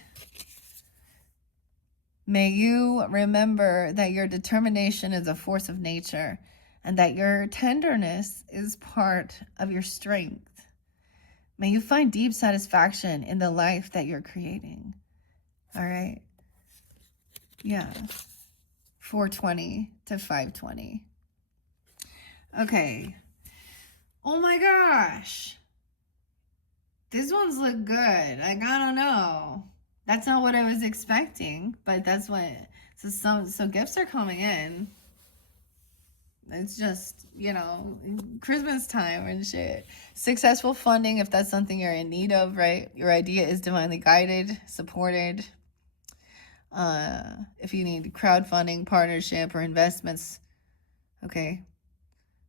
May you remember that your determination is a force of nature and that your tenderness is part of your strength. May you find deep satisfaction in the life that you're creating. All right. Yeah. 420 to 520. Okay. Oh my gosh. These ones look good. Like, I don't know. That's not what I was expecting, but that's what, so gifts are coming in. It's just, Christmas time and shit. Successful funding, if that's something you're in need of, right? Your idea is divinely guided, supported. If you need crowdfunding, partnership, or investments, okay.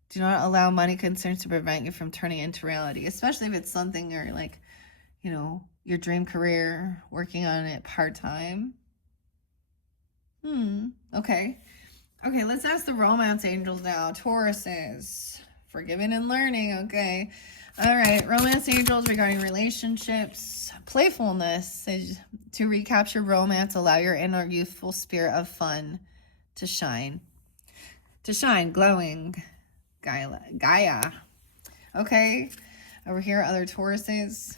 Do not allow money concerns to prevent you from turning it into reality, especially if it's something you're like, your dream career, working on it part-time. Okay. Okay, let's ask the romance angels now. Tauruses, forgiving and learning. Okay. All right. Romance angels regarding relationships. Playfulness. To recapture romance, allow your inner youthful spirit of fun to shine. To shine. Glowing. Gaia. Okay. Over here, other Tauruses.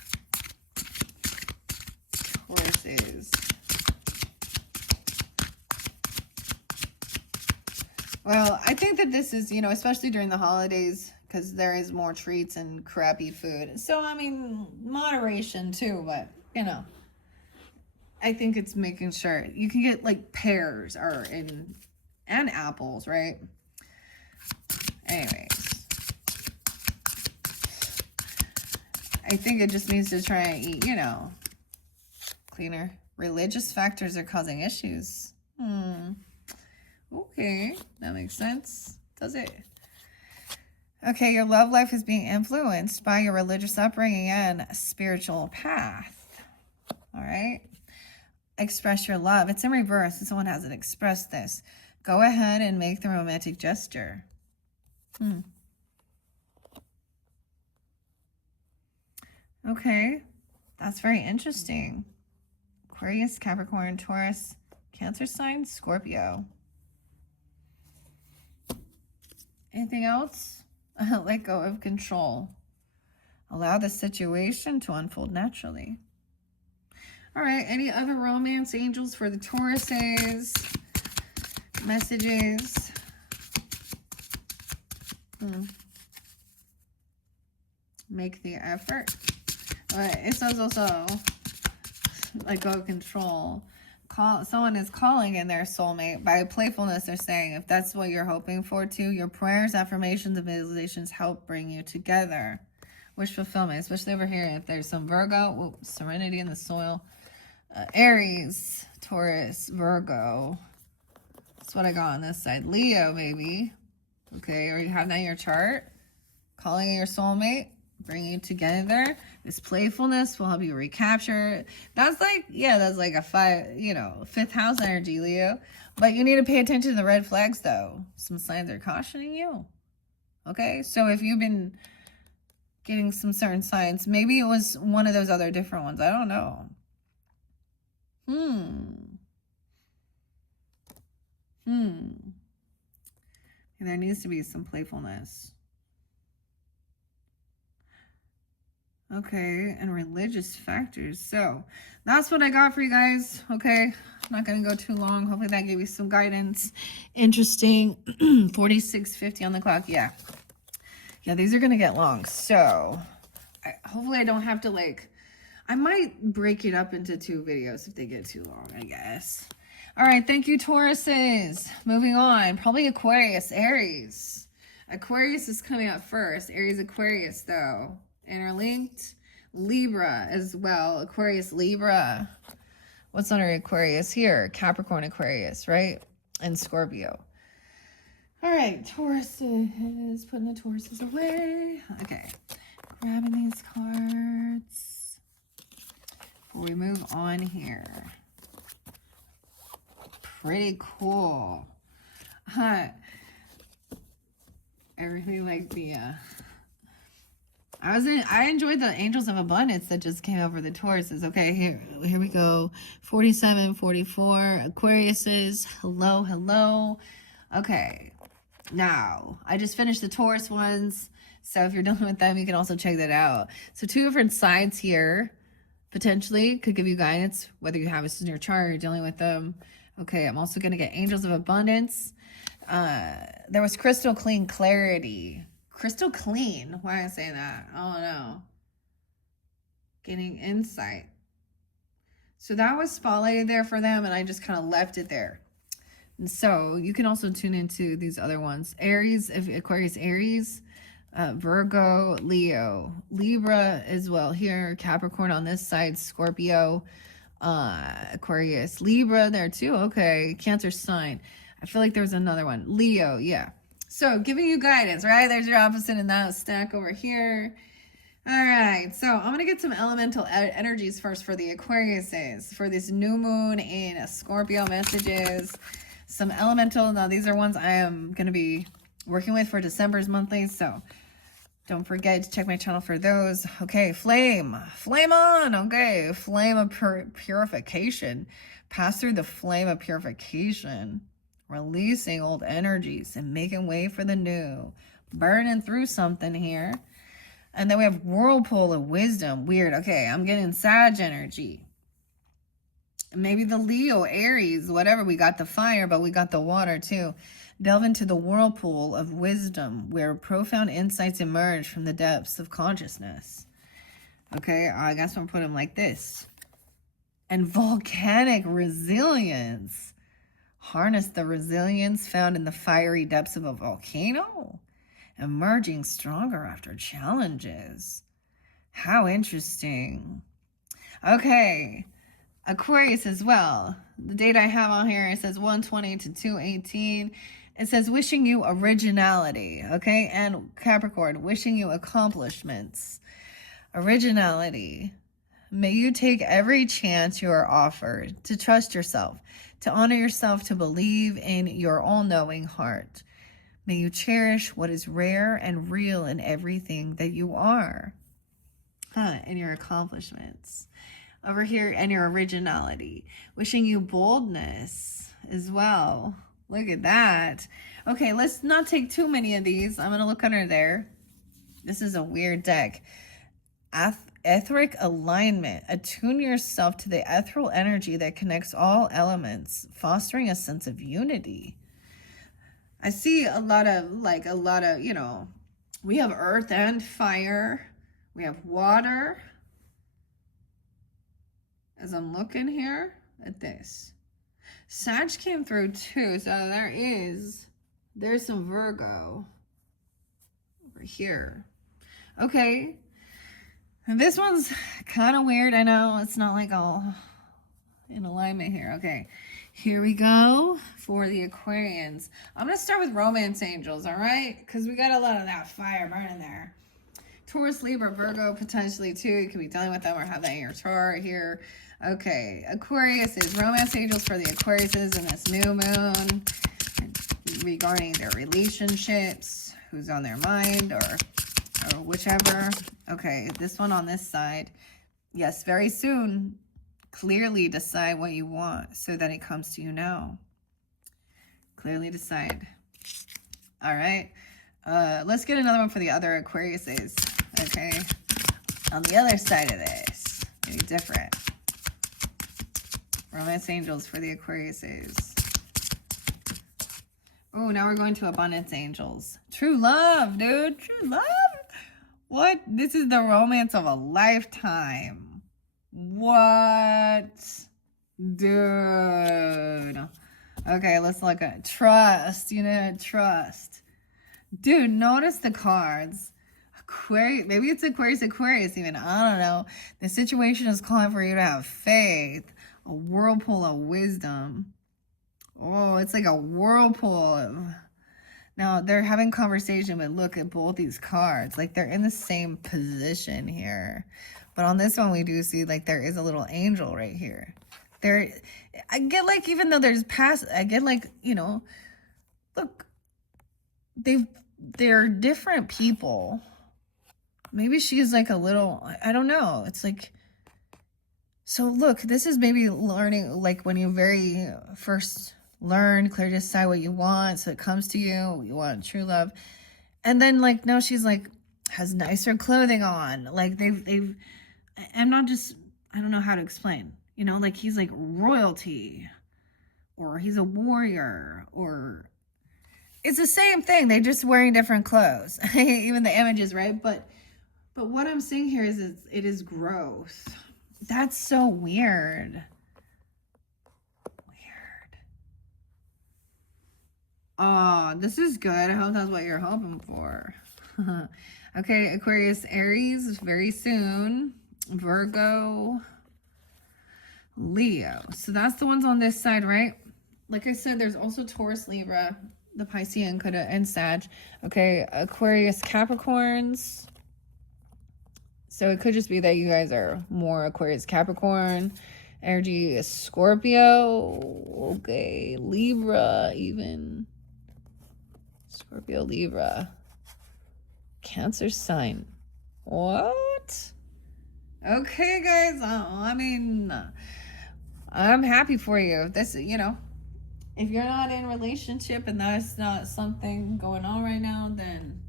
Well, I think that this is, especially during the holidays, because there is more treats and crappy food. So, I mean, moderation too, but, I think it's making sure you can get like pears and apples, right? Anyways, I think it just means to try and eat, cleaner. Religious factors are causing issues. Okay, that makes sense. Does it? Okay, your love life is being influenced by your religious upbringing and spiritual path. All right. Express your love. It's in reverse. Someone hasn't expressed this. Go ahead and make the romantic gesture. Okay, that's very interesting. Aquarius, Capricorn, Taurus, Cancer sign, Scorpio. Anything else? Let go of control. Allow the situation to unfold naturally. All right, any other romance angels for the Tauruses? Messages. Make the effort. It says also, let go of control. Someone is calling in their soulmate. By playfulness, they're saying, if that's what you're hoping for too, your prayers, affirmations, and visualizations help bring you together. Wish fulfillment, especially over here. If there's some Virgo, serenity in the soil. Aries, Taurus, Virgo. That's what I got on this side. Leo, maybe. Okay, or you have that in your chart. Calling in your soulmate. Bring you together. This playfulness will help you recapture. That's like, yeah, that's like a fifth house energy, Leo. But you need to pay attention to the red flags, though. Some signs are cautioning you. Okay, so if you've been getting some certain signs, maybe it was one of those other different ones. I don't know. And there needs to be some playfulness. Okay, and religious factors. So that's what I got for you guys. Okay, I'm not going to go too long. Hopefully that gave you some guidance. Interesting. 46:50 on the clock. Yeah, these are going to get long. So hopefully I don't have to I might break it up into 2 videos if they get too long, I guess. All right, thank you, Tauruses. Moving on, probably Aquarius, Aries. Aquarius is coming up first. Aries, Aquarius, though. Interlinked. Libra as well. Aquarius, Libra. What's under Aquarius here? Capricorn, Aquarius, right? And Scorpio. All right, Tauruses. Putting the Tauruses away. Okay. Grabbing these cards. Before we move on here. Pretty cool. I really like the I enjoyed the Angels of Abundance that just came over the Tauruses. Okay, here we go. 47, 44. Aquariuses. Hello. Okay. Now, I just finished the Taurus ones. So if you're done with them, you can also check that out. So 2 different sides here, potentially, could give you guidance, whether you have this in your chart or you're dealing with them. Okay, I'm also going to get Angels of Abundance. There was Crystal Clean Clarity. Crystal Clean. Why am I saying that? I don't know. Getting insight. So that was spotlighted there for them, and I just kind of left it there. And so you can also tune into these other ones. Aries, Aquarius, Aries. Virgo, Leo. Libra as well here. Capricorn on this side. Scorpio. Aquarius. Libra there too. Okay. Cancer sign. I feel like there was another one. Leo. Yeah. So giving you guidance, right? There's your opposite in that stack over here. All right. So I'm going to get some elemental energies first for the Aquariuses. For this new moon in Scorpio messages. Some elemental. Now these are ones I am going to be working with for December's monthly. So don't forget to check my channel for those. Okay, flame on. Okay, flame of purification. Pass through the flame of purification, releasing old energies and making way for the new. Burning through something here. And then we have whirlpool of wisdom. Weird. Okay, I'm getting Sag energy. Maybe the Leo, Aries, whatever. We got the fire, but we got the water too. Delve into the whirlpool of wisdom where profound insights emerge from the depths of consciousness. Okay, I guess I'm putting them like this. And volcanic resilience. Harness the resilience found in the fiery depths of a volcano. Emerging stronger after challenges. How interesting. Okay. Aquarius as well. The date I have on here, it says 120 to 218. It says wishing you originality, okay? And Capricorn, wishing you accomplishments. Originality. May you take every chance you are offered to trust yourself, to honor yourself, to believe in your all-knowing heart. May you cherish what is rare and real in everything that you are. And your accomplishments. Over here, and your originality. Wishing you boldness as well. Look at that. Okay, let's not take too many of these. I'm going to look under there. This is a weird deck. Etheric alignment. Attune yourself to the ethereal energy that connects all elements, fostering a sense of unity. I see a lot of, you know, we have earth and fire. We have water. As I'm looking here at this. Sag came through too, so there's some Virgo over here. Okay. And this one's kind of weird. I know it's not like all in alignment here. Okay. Here we go for the Aquarians. I'm going to start with romance angels, all right? Because we got a lot of that fire burning there. Taurus, Libra, Virgo, potentially too. You could be dealing with them or have that in your chart here. Okay, Aquarius is romance angels for the Aquariuses in this new moon regarding their relationships, who's on their mind or whichever. Okay, this one on this side. Yes, very soon, clearly decide what you want so that it comes to you now. Clearly decide. All right, let's get another one for the other Aquariuses. Okay, on the other side of this, maybe different. Romance angels for the Aquariuses. Oh, now we're going to abundance angels. True love, dude. True love. What? This is the romance of a lifetime. What? Dude. Okay, let's look at trust. You know, trust. Dude, notice the cards. Aquarius, maybe it's Aquarius even. I don't know. The situation is calling for you to have faith. A whirlpool of wisdom. Oh, it's like a whirlpool of... Now, they're having conversation, but look at both these cards. Like, they're in the same position here. But on this one, we do see, like, there is a little angel right here. I get, like, even though there's past... I get, like, you know... Look. They're different people. Maybe she's, like, a little... I don't know. It's, like... So look, this is maybe learning, like when you very first learn, clearly decide what you want, so it comes to you, you want true love. And then like now she's like, has nicer clothing on. Like I don't know how to explain, you know, like he's like royalty or he's a warrior or it's the same thing. They're just wearing different clothes, even the images, right? But what I'm seeing here is it is growth. That's so weird. Oh, this is good. I hope that's what you're hoping for. Okay, Aquarius, Aries, very soon. Virgo, Leo. So that's the ones on this side, right? Like I said, there's also Taurus, Libra, the Piscean, and Sag. Okay, Aquarius, Capricorns. So it could just be that you guys are more Aquarius, Capricorn. Energy is Scorpio. Okay, Libra even. Scorpio, Libra. Cancer sign. What? Okay, guys. I mean, I'm happy for you. This, you know, if you're not in a relationship and that's not something going on right now, then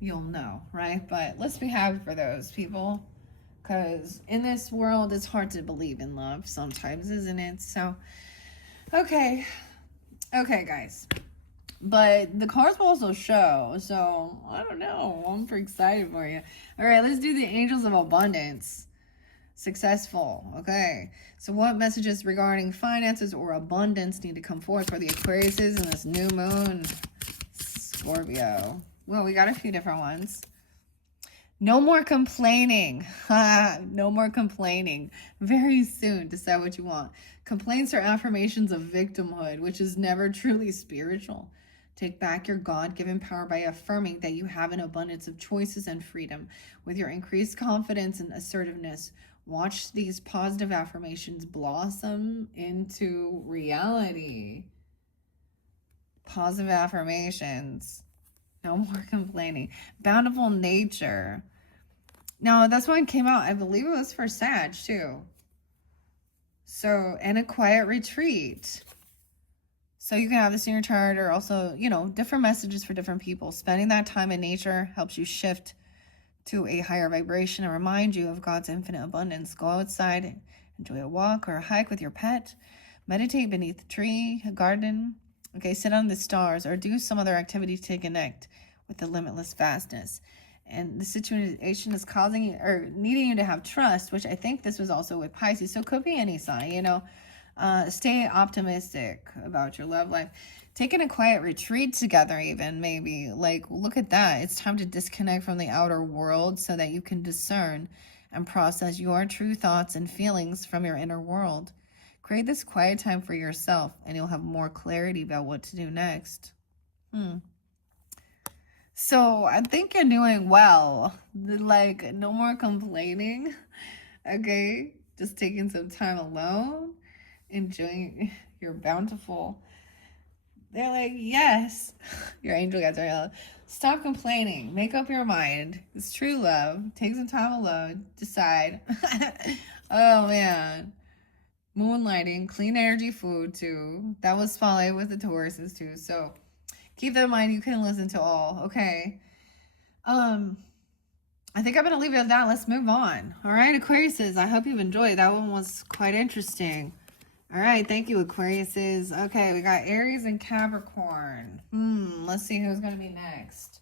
you'll know, right? But let's be happy for those people, because in this world it's hard to believe in love sometimes, isn't it? So okay guys, but the cards will also show, so I don't know, I'm pretty excited for you. All right, let's do the angels of abundance. Successful. Okay, so what messages regarding finances or abundance need to come forth for the Aquariuses in this new moon? Scorpio. Well, we got a few different ones. No more complaining. No more complaining. Very soon, decide what you want. Complaints are affirmations of victimhood, which is never truly spiritual. Take back your God-given power by affirming that you have an abundance of choices and freedom. With your increased confidence and assertiveness, watch these positive affirmations blossom into reality. Positive affirmations. No more complaining. Bountiful nature. Now, this one came out, I believe it was for Sag, too. So, and a quiet retreat. So you can have this in your chart, or also, you know, different messages for different people. Spending that time in nature helps you shift to a higher vibration and remind you of God's infinite abundance. Go outside, enjoy a walk or a hike with your pet. Meditate beneath a tree, a garden. Okay, sit on the stars or do some other activity to connect with the limitless vastness. And the situation is causing you or needing you to have trust, which I think this was also with Pisces. So it could be any sign, you know. Stay optimistic about your love life. Taking a quiet retreat together, even maybe. Like, look at that. It's time to disconnect from the outer world so that you can discern and process your true thoughts and feelings from your inner world. Create this quiet time for yourself, and you'll have more clarity about what to do next. So I think you're doing well. Like, no more complaining. Okay? Just taking some time alone. Enjoying your bountiful. They're like, yes. Your angel guides are yelling. Stop complaining. Make up your mind. It's true love. Take some time alone. Decide. Oh, man. Moonlighting. Clean energy food, too. That was spotlight with the Tauruses, too. So keep that in mind. You can listen to all. Okay. I think I'm going to leave it at that. Let's move on. All right, Aquariuses. I hope you've enjoyed. That one was quite interesting. All right, thank you, Aquariuses. Okay, we got Aries and Capricorn. Let's see who's going to be next.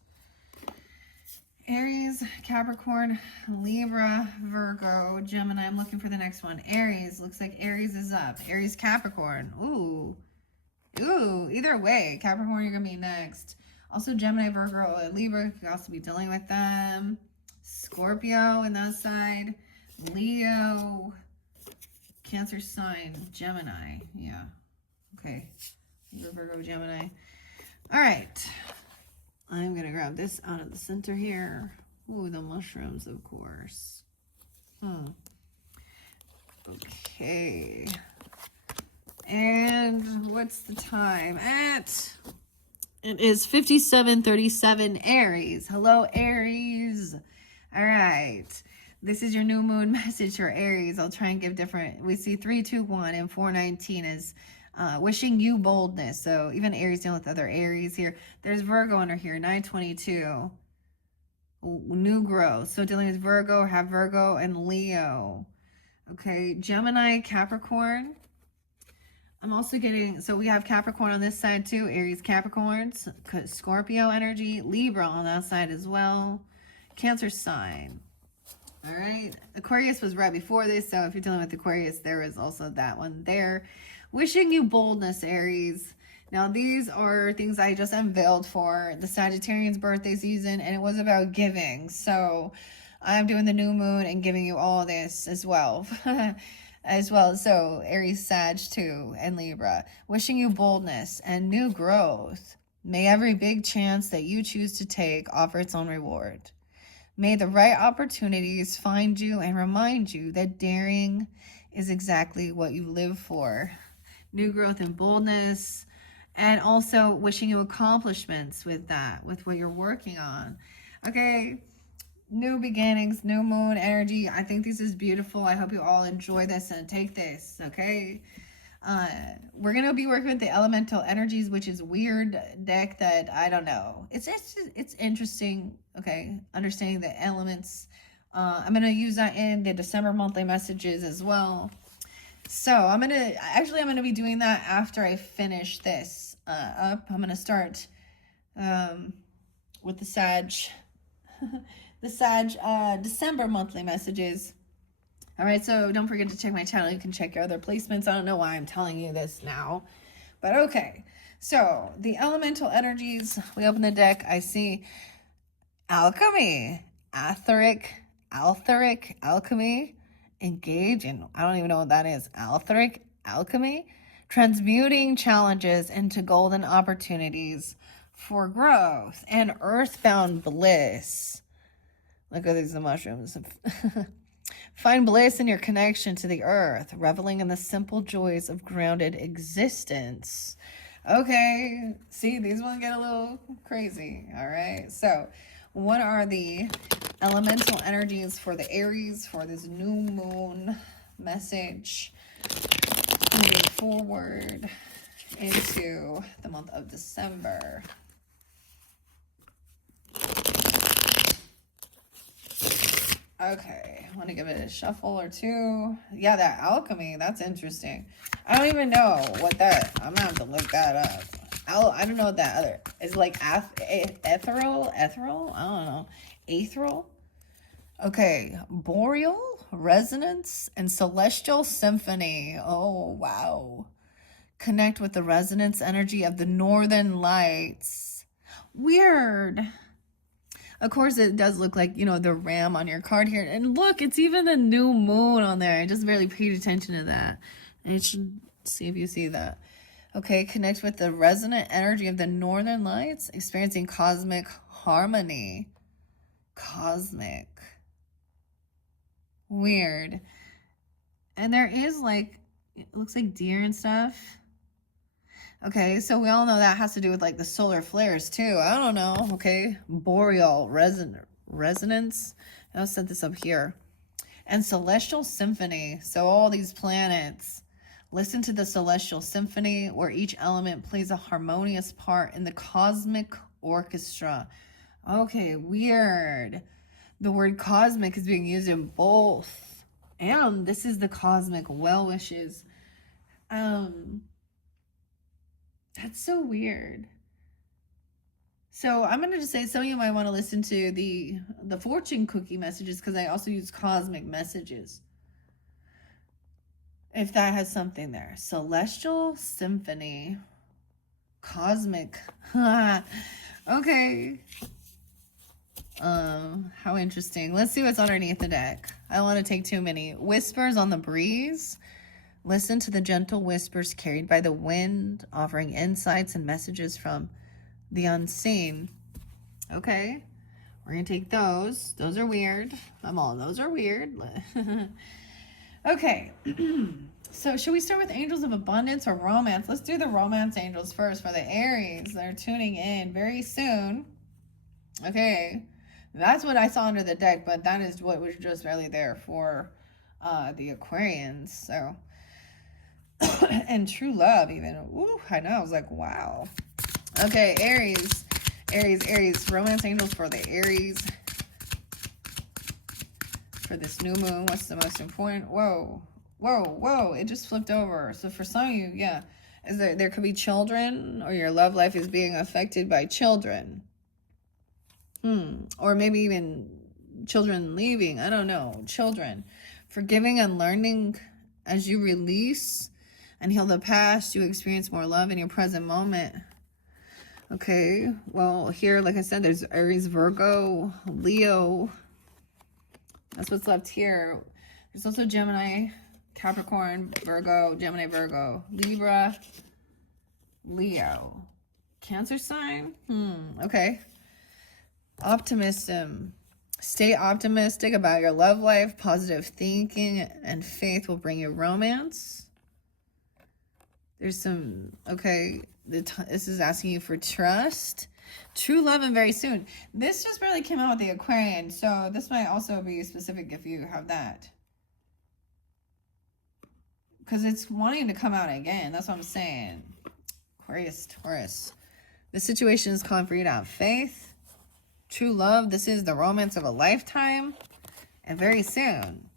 Aries, Capricorn, Libra, Virgo, Gemini. I'm looking for the next one. Aries. Looks like Aries is up. Aries, Capricorn. Ooh, either way. Capricorn, you're going to be next. Also, Gemini, Virgo, and Libra. You can also be dealing with them. Scorpio on that side. Leo. Cancer sign, Gemini. Yeah. Okay. Virgo, Gemini. All right. I'm going to grab this out of the center here. Ooh, the mushrooms, of course. Okay. And what's the time at? It is 57:37 Aries. Hello, Aries. All right. This is your new moon message for Aries. I'll try and give different. We see 321 and 419 is wishing you boldness. So even Aries dealing with other Aries here. There's Virgo under here, 922. New growth. So dealing with Virgo, have Virgo and Leo. Okay, Gemini, Capricorn. I'm also getting, so we have Capricorn on this side too. Aries, Capricorns. Scorpio energy. Libra on that side as well. Cancer sign. All right. Aquarius was right before this. So if you're dealing with Aquarius, there is also that one there. Wishing you boldness, Aries. Now, these are things I just unveiled for the Sagittarians birthday season, and it was about giving. So I'm doing the new moon and giving you all this as well. So Aries, Sag too, and Libra. Wishing you boldness and new growth. May every big chance that you choose to take offer its own reward. May the right opportunities find you and remind you that daring is exactly what you live for. New growth and boldness, and also wishing you accomplishments with that, with what you're working on. Okay, new beginnings, new moon energy. I think this is beautiful. I hope you all enjoy this and take this, okay? We're going to be working with the elemental energies, which is weird deck that I don't know. It's interesting, okay, understanding the elements. I'm going to use that in the December monthly messages as well. So I'm going to be doing that after I finish this up. I'm going to start with the Sag, December monthly messages. All right, so don't forget to check my channel. You can check your other placements. I don't know why I'm telling you this now, but okay. So the elemental energies, we open the deck. I see alchemy. altheric alchemy, engage in, I don't even know what that is, altheric alchemy, transmuting challenges into golden opportunities for growth, and earthbound bliss. Look at these mushrooms. Find bliss in your connection to the earth, reveling in the simple joys of grounded existence. Okay, see, these ones get a little crazy, all right? So, what are the elemental energies for the Aries for this new moon message moving forward into the month of December? Okay, I want to give it a shuffle or two. Yeah, that alchemy, that's interesting. I don't even know what that, I'm gonna have to look that up. I don't know what that other, is like ethereal? I don't know. Ethereal? Okay, boreal, resonance, and celestial symphony. Oh, wow. Connect with the resonance energy of the northern lights. Weird. Of course, it does look like, you know, the ram on your card here. And look, it's even a new moon on there. I just barely paid attention to that. And you should see if you see that. Okay, connect with the resonant energy of the northern lights, experiencing cosmic harmony. Cosmic. Weird. And there is like, it looks like deer and stuff. Okay, so we all know that has to do with like the solar flares too. I don't know. Okay, boreal resonance. I'll set this up here. And celestial symphony. So all these planets. Listen to the celestial symphony where each element plays a harmonious part in the cosmic orchestra. Okay, weird. The word cosmic is being used in both. And this is the cosmic well wishes. That's so weird. So I'm going to just say some of you might want to listen to the fortune cookie messages because I also use cosmic messages. If that has something there. Celestial symphony. Cosmic. Okay. How interesting. Let's see what's underneath the deck. I don't want to take too many. Whispers on the breeze. Listen to the gentle whispers carried by the wind, offering insights and messages from the unseen. Okay, we're gonna take those. Those are weird. Those are weird. Okay, so should we start with angels of abundance or romance? Let's do the romance angels first for the Aries. They're tuning in very soon. Okay, that's what I saw under the deck, but that is what was just really there for the Aquarians. So. And true love even. Ooh, I know. I was like, wow. Okay, Aries. Romance angels for the Aries. For this new moon, what's the most important? Whoa. It just flipped over. So for some of you, yeah. There could be children or your love life is being affected by children. Or maybe even children leaving. I don't know. Children. Forgiving and learning as you release and heal the past, you experience more love in your present moment. Okay, well, here, like I said, there's Aries, Virgo, Leo. That's what's left here. There's also Gemini, Capricorn, Virgo, Gemini, Virgo, Libra, Leo. Cancer sign? Okay. Optimism. Stay optimistic about your love life. Positive thinking and faith will bring you romance. There's some, okay, this is asking you for trust. True love and very soon. This just barely came out with the Aquarian, so this might also be specific if you have that. Because it's wanting to come out again. That's what I'm saying. Aquarius, Taurus. This situation is calling for you to have faith. True love. This is the romance of a lifetime. And very soon.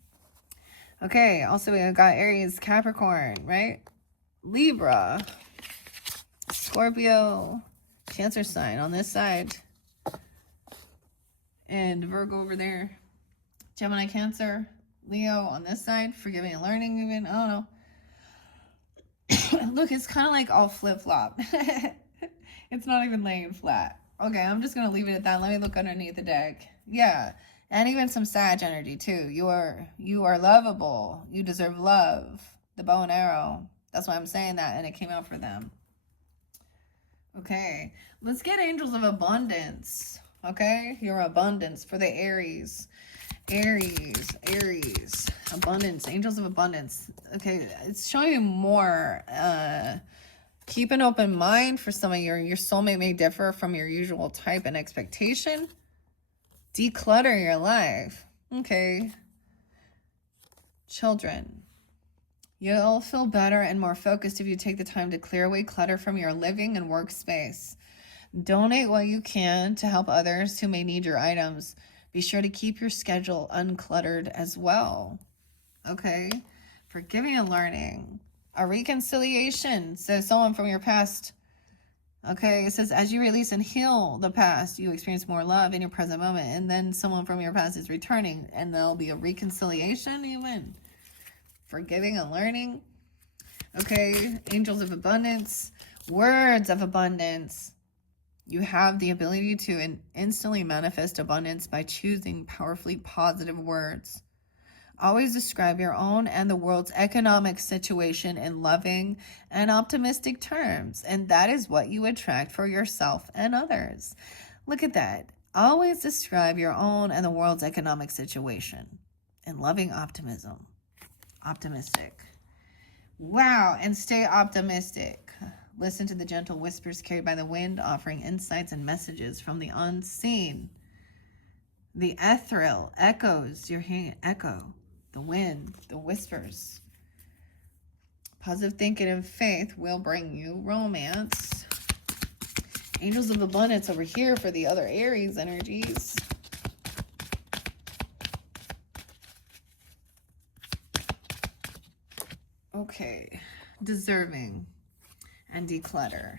Okay, also we got Aries, Capricorn, right? Libra, Scorpio, Cancer sign on this side, and Virgo over there, Gemini, Cancer, Leo on this side, forgiving and learning even, I don't know. Look, it's kind of like all flip-flop. It's not even laying flat. Okay, I'm just going to leave it at that. Let me look underneath the deck. Yeah, And even some Sag energy too. You are lovable. You deserve love. The bow and arrow. That's why I'm saying that, and it came out for them. Okay, let's get angels of abundance. Okay, your abundance for the Aries. Aries, abundance, angels of abundance. Okay, it's showing you more. Keep an open mind for some of your soulmate may differ from your usual type and expectation. Declutter your life. Okay. Children. You'll feel better and more focused if you take the time to clear away clutter from your living and workspace. Donate what you can to help others who may need your items. Be sure to keep your schedule uncluttered as well. Okay? Forgiving and learning. A reconciliation. So someone from your past. Okay, it says, as you release and heal the past, you experience more love in your present moment. And then someone from your past is returning, and there'll be a reconciliation even. Forgiving and learning. Okay, angels of abundance. Words of abundance. You have the ability to instantly manifest abundance by choosing powerfully positive words. Always describe your own and the world's economic situation in loving and optimistic terms. And that is what you attract for yourself and others. Look at that. Always describe your own and the world's economic situation in loving optimism. Optimistic. Wow. And stay optimistic. Listen to the gentle whispers carried by the wind, offering insights and messages from the unseen. The ethereal echoes. You're hearing echo. The wind, the whispers. Positive thinking and faith will bring you romance. Angels of abundance over here for the other Aries energies. Okay. Deserving and declutter.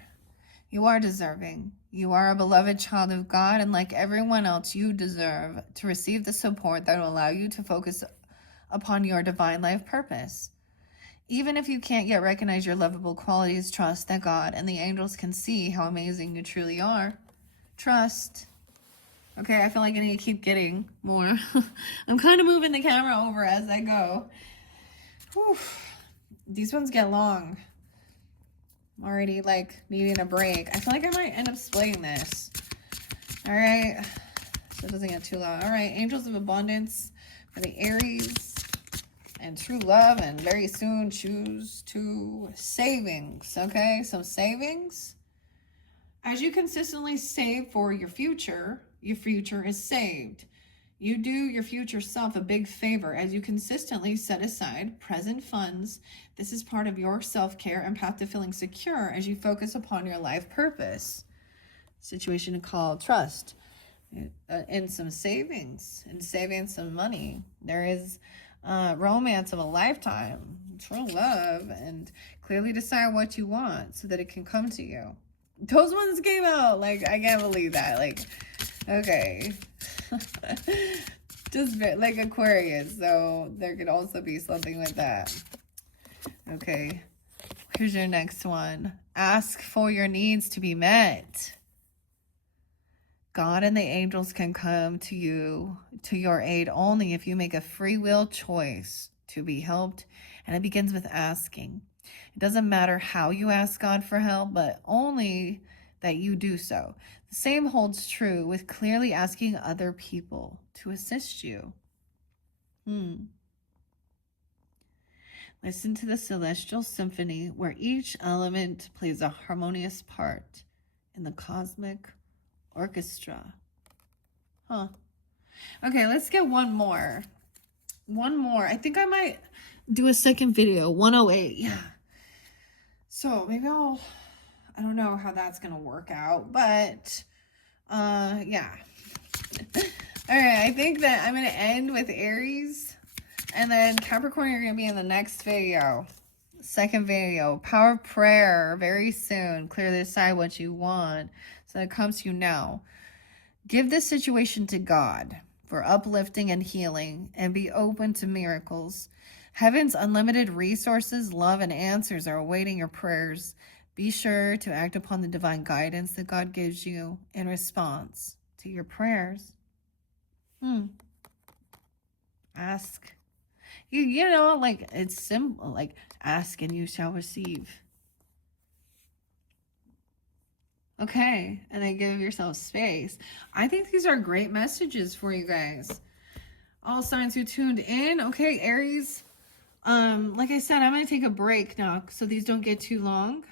You are deserving. You are a beloved child of God, and like everyone else, you deserve to receive the support that will allow you to focus upon your divine life purpose. Even if you can't yet recognize your lovable qualities, trust that God and the angels can see how amazing you truly are. Trust. Okay, I feel like I need to keep getting more. I'm kind of moving the camera over as I go. Whew. These ones get long. I'm already like needing a break. I feel like I might end up splitting this. All right. So it doesn't get too long. All right, angels of abundance for the Aries. And true love, and very soon choose to savings, okay? Some savings. As you consistently save for your future is saved. You do your future self a big favor as you consistently set aside present funds. This is part of your self-care and path to feeling secure as you focus upon your life purpose. Situation called trust. And some savings, and saving some money. There is romance of a lifetime, true love, and clearly decide what you want so that it can come to you. Those ones came out. Like, I can't believe that. Like, okay. Just like Aquarius. So there could also be something with that. Okay. Here's your next one. Ask for your needs to be met. God and the angels can come to you, to your aid only if you make a free will choice to be helped. And it begins with asking. It doesn't matter how you ask God for help, but only that you do so. The same holds true with clearly asking other people to assist you. Listen to the celestial symphony where each element plays a harmonious part in the cosmic orchestra. Okay, let's get one more. I think I might do a second video. 108. Yeah. So maybe I don't know how that's gonna work out, but yeah. All right, I think that I'm gonna end with Aries, and then Capricorn, you're gonna be in the next video. Second video. Power of prayer very soon. Clearly decide what you want so it comes to you now. Give this situation to God for uplifting and healing, and be open to miracles. Heaven's unlimited resources, love, and answers are awaiting your prayers. Be sure to act upon the divine guidance that God gives you in response to your prayers. Ask. You know, like, it's simple. Like, ask and you shall receive. Okay, and then give yourself space. I think these are great messages for you guys. All signs who tuned in. Okay, Aries. Like I said, I'm going to take a break now so these don't get too long.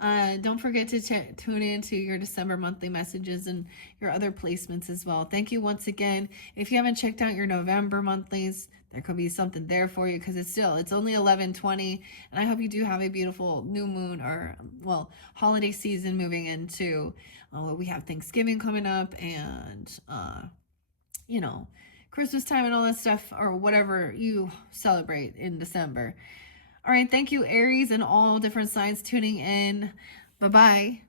Don't forget to tune in to your December monthly messages and your other placements as well. Thank you once again. If you haven't checked out your November monthlies, there could be something there for you because it's only 11/20, and I hope you do have a beautiful new moon or, well, holiday season moving into. We have Thanksgiving coming up, and you know, Christmas time and all that stuff, or whatever you celebrate in December. All right, thank you, Aries, and all different signs tuning in. Bye-bye.